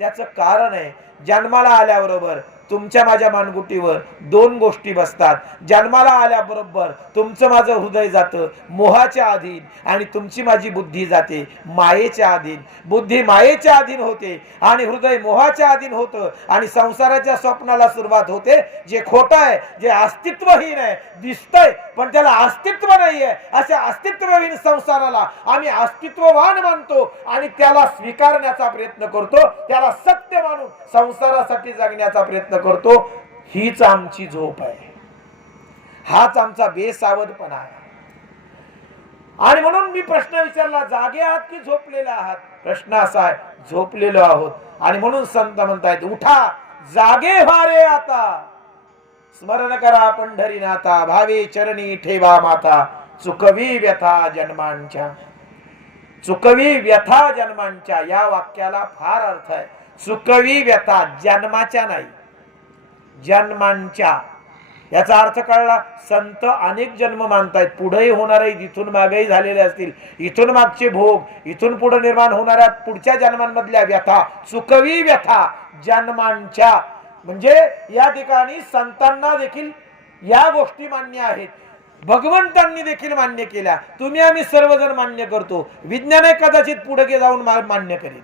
त्याचं कारण आहे, जन्माला आल्याबरोबर तुमच्या माझ्या मानगुटीवर दोन गोष्टी बसतात. जन्माला आल्याबरोबर तुमचं माझं हृदय जातं मोहाच्या अधीन आणि तुमची माझी बुद्धी जाते मायेच्या अधीन. बुद्धी मायेच्या अधीन होते आणि हृदय मोहाच्या अधीन होतं आणि संसाराच्या स्वप्नाला सुरुवात होते, जे खोटं आहे, जे अस्तित्वहीन आहे, दिसतंय पण त्याला अस्तित्व नाहीये. अशा अस्तित्वहीन संसाराला आम्ही अस्तित्ववान मानतो आणि त्याला स्वीकारण्याचा प्रयत्न करतो, त्याला सत्य मानून संसारासाठी जगण्याचा प्रयत्न करतो. हीच आमची झोप आहे, हाच आमचा बेसावधपणा आहे. आणि म्हणून मी प्रश्न विचारला, जागे आहात की झोपलेले आहात? प्रश्न असा आहे, झोपलेलो आहोत. आणि म्हणून संत म्हणतायत, उठा जागे व्हा रे आता, स्मरण करा पंढरीनाथा, भावे चरणी ठेवा माता, चुकवी व्यथा जन्मांच्या. चुकवी व्यथा जन्मांच्या या वाक्याला फार अर्थ आहे. चुकवी व्यथा, जन्माच्या नाही, जन्मांच्या. याचा अर्थ कळला. संत अनेक जन्म मानतायत, पुढेही होणारे, इथून मागेही झालेले असतील, इथून मागचे भोग, इथून पुढे निर्माण होणाऱ्या पुढच्या जन्मांमधल्या व्यथा, चुकवी व्यथा जन्मांच्या. म्हणजे या ठिकाणी संतांना देखील या गोष्टी मान्य आहेत, भगवंतांनी देखील मान्य केल्या. तुम्ही आम्ही सर्वजण मान्य करतो. विज्ञान कदाचित पुढे जाऊन मान्य करेल,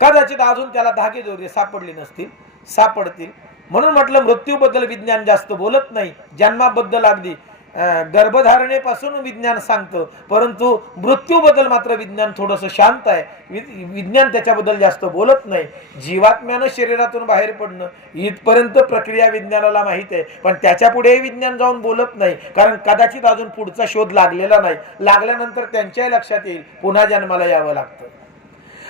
कदाचित अजून त्याला धागे दोरे सापडले नसतील, सापडतील. म्हणून म्हटलं मृत्यूबद्दल विज्ञान जास्त बोलत नाही. जन्माबद्दल अगदी गर्भधारणेपासून विज्ञान सांगतं, परंतु मृत्यूबद्दल मात्र विज्ञान थोडंसं शांत आहे. विज्ञान त्याच्याबद्दल जास्त बोलत नाही. जीवात्म्यानं शरीरातून बाहेर पडणं इथपर्यंत प्रक्रिया विज्ञानाला माहित आहे, पण त्याच्या पुढेही विज्ञान जाऊन बोलत नाही, कारण कदाचित अजून पुढचा शोध लागलेला नाही. लागल्यानंतर त्यांच्याही लक्षात येईल पुन्हा जन्माला यावं लागतं.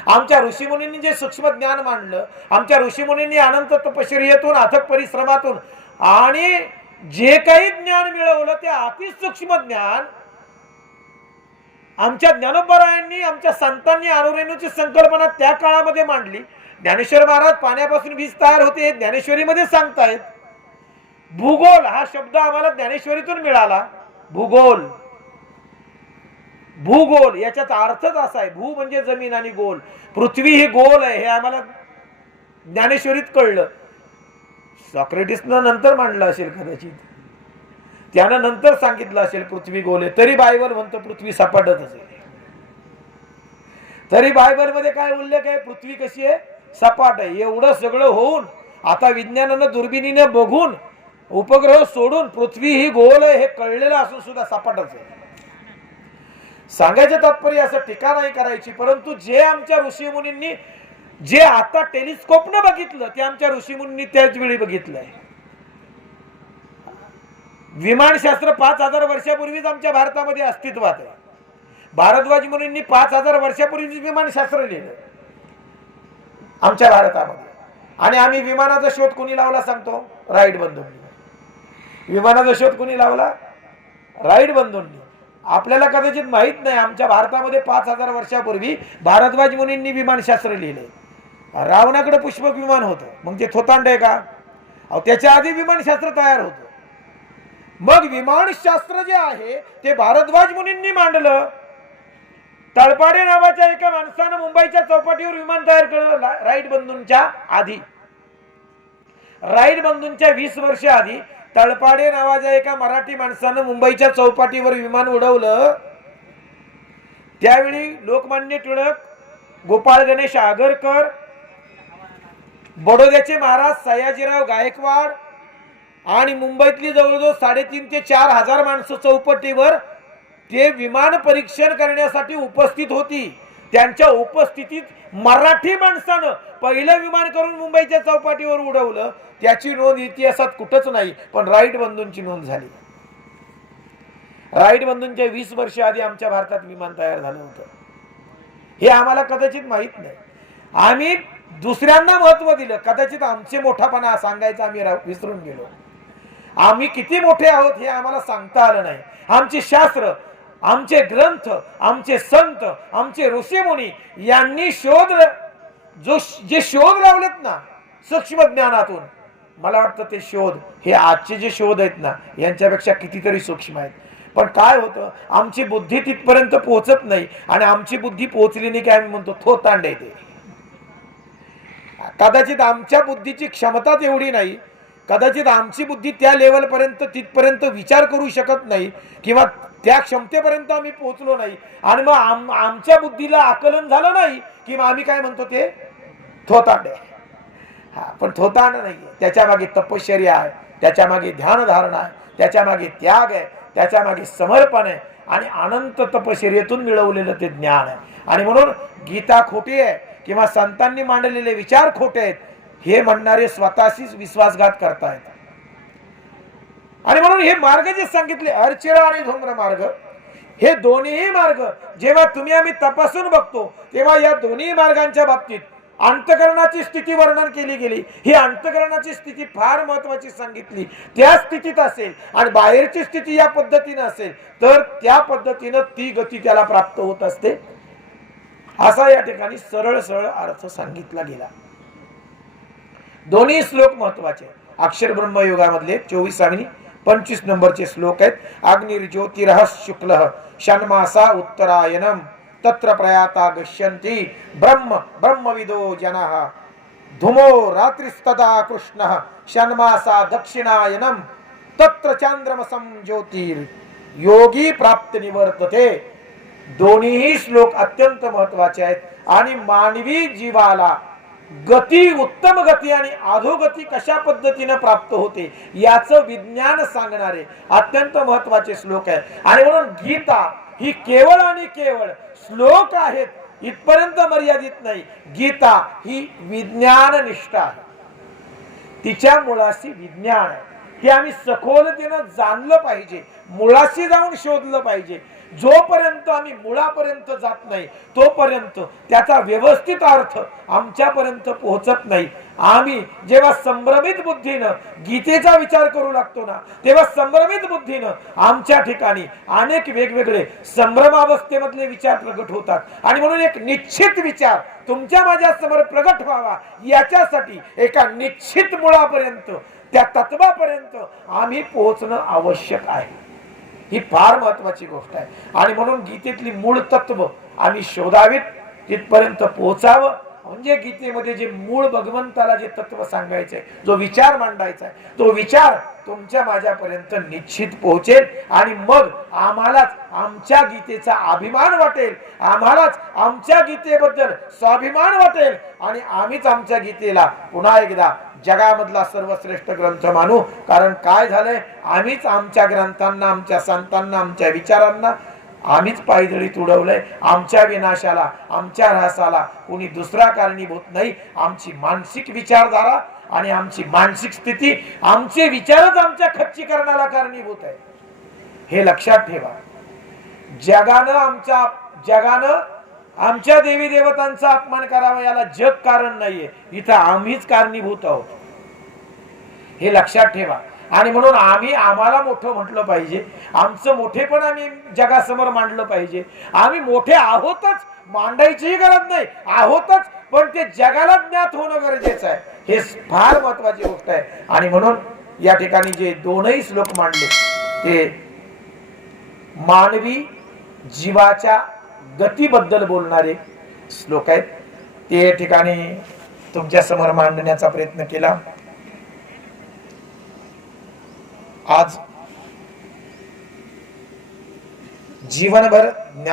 आमच्या ऋषीमुनींनी जे सूक्ष्म ज्ञान मांडलं, आमच्या ऋषीमुनींनी अनंत तपश्चर्येतून, अथक परिश्रमातून आणि जे काही ज्ञान मिळवलं ते अतिसूक्ष्म ज्ञान आमच्या ज्ञानोबरायांनी, आमच्या संतांनी अणुरेणूची संकल्पना त्या काळामध्ये मांडली. ज्ञानेश्वर महाराज पाण्यापासून वीज तयार होते ज्ञानेश्वरीमध्ये सांगतायत. भूगोल हा शब्द आम्हाला ज्ञानेश्वरीतून मिळाला. भूगोल, भूगोल याच्यात अर्थच असा आहे, भू म्हणजे जमीन आणि गोल, पृथ्वी ही गोल आहे हे आम्हाला ज्ञानेश्वरीत कळलं. सॉक्रेटिसनं नंतर मांडलं असेल कदाचित, त्यानं नंतर सांगितलं असेल पृथ्वी गोल आहे. तरी बायबल म्हणतो पृथ्वी सपाटच असेल. तरी बायबल मध्ये काय उल्लेख आहे? पृथ्वी कशी आहे? सपाट आहे. एवढं सगळं होऊन आता विज्ञानानं दुर्बिणीने बघून उपग्रह सोडून पृथ्वी ही गोल आहे हे कळलेलं असून सुद्धा सपाटच आहे. सांगायचं तात्पर्य असं टीका नाही करायची, परंतु जे आमच्या ऋषीमुनींनी जे आता टेलिस्कोपनं बघितलं ते आमच्या ऋषीमुनींनी त्याच वेळी बघितलंय. विमानशास्त्र 5000 वर्षापूर्वीच आमच्या भारतामध्ये अस्तित्वात आहे. भारद्वाज मुनींनी 5000 वर्षापूर्वीच विमानशास्त्र लिहिलं आमच्या भारतामध्ये. आणि आम्ही विमानाचा शोध कोणी लावला सांगतो? राईट बंधूंनी. विमानाचा शोध कोणी लावला? राईट बंधूंनी. आपल्याला कदाचित माहित नाही, आमच्या भारतामध्ये 5000 वर्षापूर्वी भारद्वाज मुनींनी विमानशास्त्र लिहिले. रावणाकडे पुष्पक विमान होतं, मग ते थोतांड आहे का? त्याच्या आधी विमानशास्त्र तयार होतं. मग विमानशास्त्र जे आहे ते भारद्वाज मुनींनी मांडलं. तळपाडे नावाच्या एका माणसानं मुंबईच्या चौपाटीवर विमान तयार केलं राईट बंधूंच्या आधी. राईट बंधूंच्या 20 वर्ष आधी तळपाडे नावाच्या एका मराठी माणसानं मुंबईच्या चौपाटीवर विमान उडवलं. त्यावेळी लोकमान्य टिळक, गोपाळ गणेश आगरकर, बडोद्याचे महाराज सयाजीराव गायकवाड, आणि मुंबईतली जवळजवळ 3.5 ते 4 हजार माणसं चौपटीवर ते विमान परीक्षण करण्यासाठी उपस्थित होती. त्यांच्या उपस्थितीत मराठी माणसानं पहिलं विमान करून मुंबईच्या चौपाटीवर उडवलं. त्याची नोंद इतिहासात कुठंच नाही, पण राईट बंधूंची नोंद झाली. राईट बंधूंच्या 20 वर्ष आधी आमच्या भारतात विमान तयार झालं होतं. हे आम्हाला कदाचित माहित नाही. आम्ही दुसऱ्यांना महत्व दिलं. कदाचित आमचे मोठापणा सांगायचं आम्ही विसरून गेलो. आम्ही किती मोठे आहोत हे आम्हाला सांगता आलं नाही. आमची शास्त्र, आमचे ग्रंथ, आमचे संत, आमचे ऋषीमुनी यांनी जे शोध लावलेत ना सूक्ष्म ज्ञानातून, मला वाटतं ते शोध हे आजचे जे शोध आहेत ना यांच्यापेक्षा कितीतरी सूक्ष्म आहेत. पण काय होतं, आमची बुद्धी तिथपर्यंत पोहोचत नाही. आणि आमची बुद्धी पोहोचली नाही की आम्ही म्हणतो थोतांड येते. कदाचित आमच्या बुद्धीची क्षमता तेवढी नाही, कदाचित आमची बुद्धी त्या लेवलपर्यंत तिथपर्यंत विचार करू शकत नाही, किंवा त्या क्षमतेपर्यंत आम्ही पोहोचलो नाही. आणि मग आमच्या बुद्धीला आकलन झालं नाही की मग आम्ही काय म्हणतो ते थोतांड आहे. पण थोतांड नाहीये. त्याच्या मागे तपश्चर्या आहे, त्याच्या मागे ध्यान धारणा आहे, त्याच्या मागे त्याग आहे, त्याच्या मागे समर्पण आहे आणि अनंत तपश्चर्येतून मिळवलेलं ते ज्ञान आहे. आणि म्हणून गीता खोटी आहे किंवा संतांनी मांडलेले विचार खोटे आहेत हे म्हणणारे स्वतःशीच विश्वासघात करतायत. आणि म्हणून हे मार्ग जे सांगितले अर्चिर आणि धूम्र मार्ग, हे दोन्ही मार्ग जेव्हा तुम्ही आम्ही तपासून बघतो तेव्हा या दोन्ही मार्गांच्या बाबतीत अंतकरणाची स्थिती वर्णन केली गेली. ही अंतकरणाची स्थिती फार महत्वाची सांगितली. त्या स्थितीत असेल आणि बाहेरची स्थिती या पद्धतीने असेल तर त्या पद्धतीनं ती गती त्याला प्राप्त होत असते. असा या ठिकाणी सरळ सरळ अर्थ सांगितला गेला. दोन्ही श्लोक महत्वाचे. अक्षर ब्रह्मयोगामधले 24 आणि 25 नंबरचे श्लोक आहेत. अग्निर्ज्योतिरः शुक्लः षण्मासा उत्तरायणम तत्र प्रयाता गच्छन्ति ब्रह्म ब्रह्मविदो जनाः धूमो रात्रिस्तदा कृष्णः षण्मासा दक्षिणायनम तत्र चांद्रमसं ज्योतिर योगी प्राप्त निवर्तते. दोन्ही श्लोक अत्यंत महत्वाचे आहेत. आणि मानवी जीवाला गती, उत्तम गती आणि अधोगती कशा पद्धतीने प्राप्त होते याचं विज्ञान सांगणारे अत्यंत महत्वाचे श्लोक आहे. आणि म्हणून गीता ही केवळ आणि केवळ श्लोक आहेत इथपर्यंत मर्यादित नाही. गीता ही विज्ञान निष्ठा आहे. तिच्या मुळाशी विज्ञान आहे. हे आम्ही सखोलतेनं जाणलं पाहिजे, मुळाशी जाऊन शोधलं पाहिजे. जोपर्यंत आम्ही मुळापर्यंत जात नाही तोपर्यंत त्याचा व्यवस्थित अर्थ आमच्यापर्यंत पोहोचत नाही. आम्ही जेव्हा संभ्रमित बुद्धीनं गीतेचा विचार करू लागतो ना तेव्हा संभ्रमित बुद्धीनं आमच्या ठिकाणी अनेक वेगवेगळे संभ्रमावस्थेमधले विचार प्रगट होतात. आणि म्हणून एक निश्चित विचार तुमच्या माझ्या समोर प्रगट व्हावा याच्यासाठी एका निश्चित मुळापर्यंत, त्या तत्वापर्यंत आम्ही पोहोचणं आवश्यक आहे. ही फार महत्वाची गोष्ट आहे. आणि म्हणून गीतेतली मूळ तत्व आम्ही शोधावीत, तिथपर्यंत पोहोचावं. म्हणजे गीतेमध्ये जे मूळ भगवंताला जे तत्व सांगायचंय, जो विचार मांडायचा आहे, तो विचार तुमच्या माझ्यापर्यंत निश्चित पोहोचेल. आणि मग आम्हालाच आमच्या गीतेचा अभिमान वाटेल, आम्हालाच आमच्या गीतेबद्दल स्वाभिमान वाटेल आणि आम्हीच आमच्या गीतेला पुन्हा एकदा जगामधला सर्वश्रेष्ठ ग्रंथ मानू. कारण काय झालंय, आम्हीच आमच्या ग्रंथांना, आमच्या संतांना, आमच्या विचारांना आम्हीच पायदळीत उडवलंय. आमच्या विनाशाला, आमच्या ऱ्हासाला कोणी दुसरा कारणीभूत नाही. आमची मानसिक विचारधारा आणि आमची मानसिक स्थिती, आमचे विचारच आमच्या खच्चीकरणाला कारणीभूत आहे. हे लक्षात ठेवा. जगानं आमच्या देवी देवतांचा अपमान करावा याला जग कारण नाहीये, इथं आम्हीच कारणीभूत आहोत. हे लक्षात ठेवा. आणि म्हणून आम्हाला मोठं म्हटलं पाहिजे. आमचं मोठेपण आम्ही जगासमोर मांडलं पाहिजे. आम्ही मोठे आहोतच, मांडायचीही गरज नाही, आहोतच, पण ते जगाला ज्ञात होणं गरजेचं आहे. हे फार महत्वाची गोष्ट आहे. आणि म्हणून या ठिकाणी जे दोनही श्लोक मांडले ते मानवी जीवाच्या गतीबद्दल बोलणारे श्लोक आहेत. ते या ठिकाणी तुमच्या समोर मांडण्याचा प्रयत्न केला. आज जीवनभर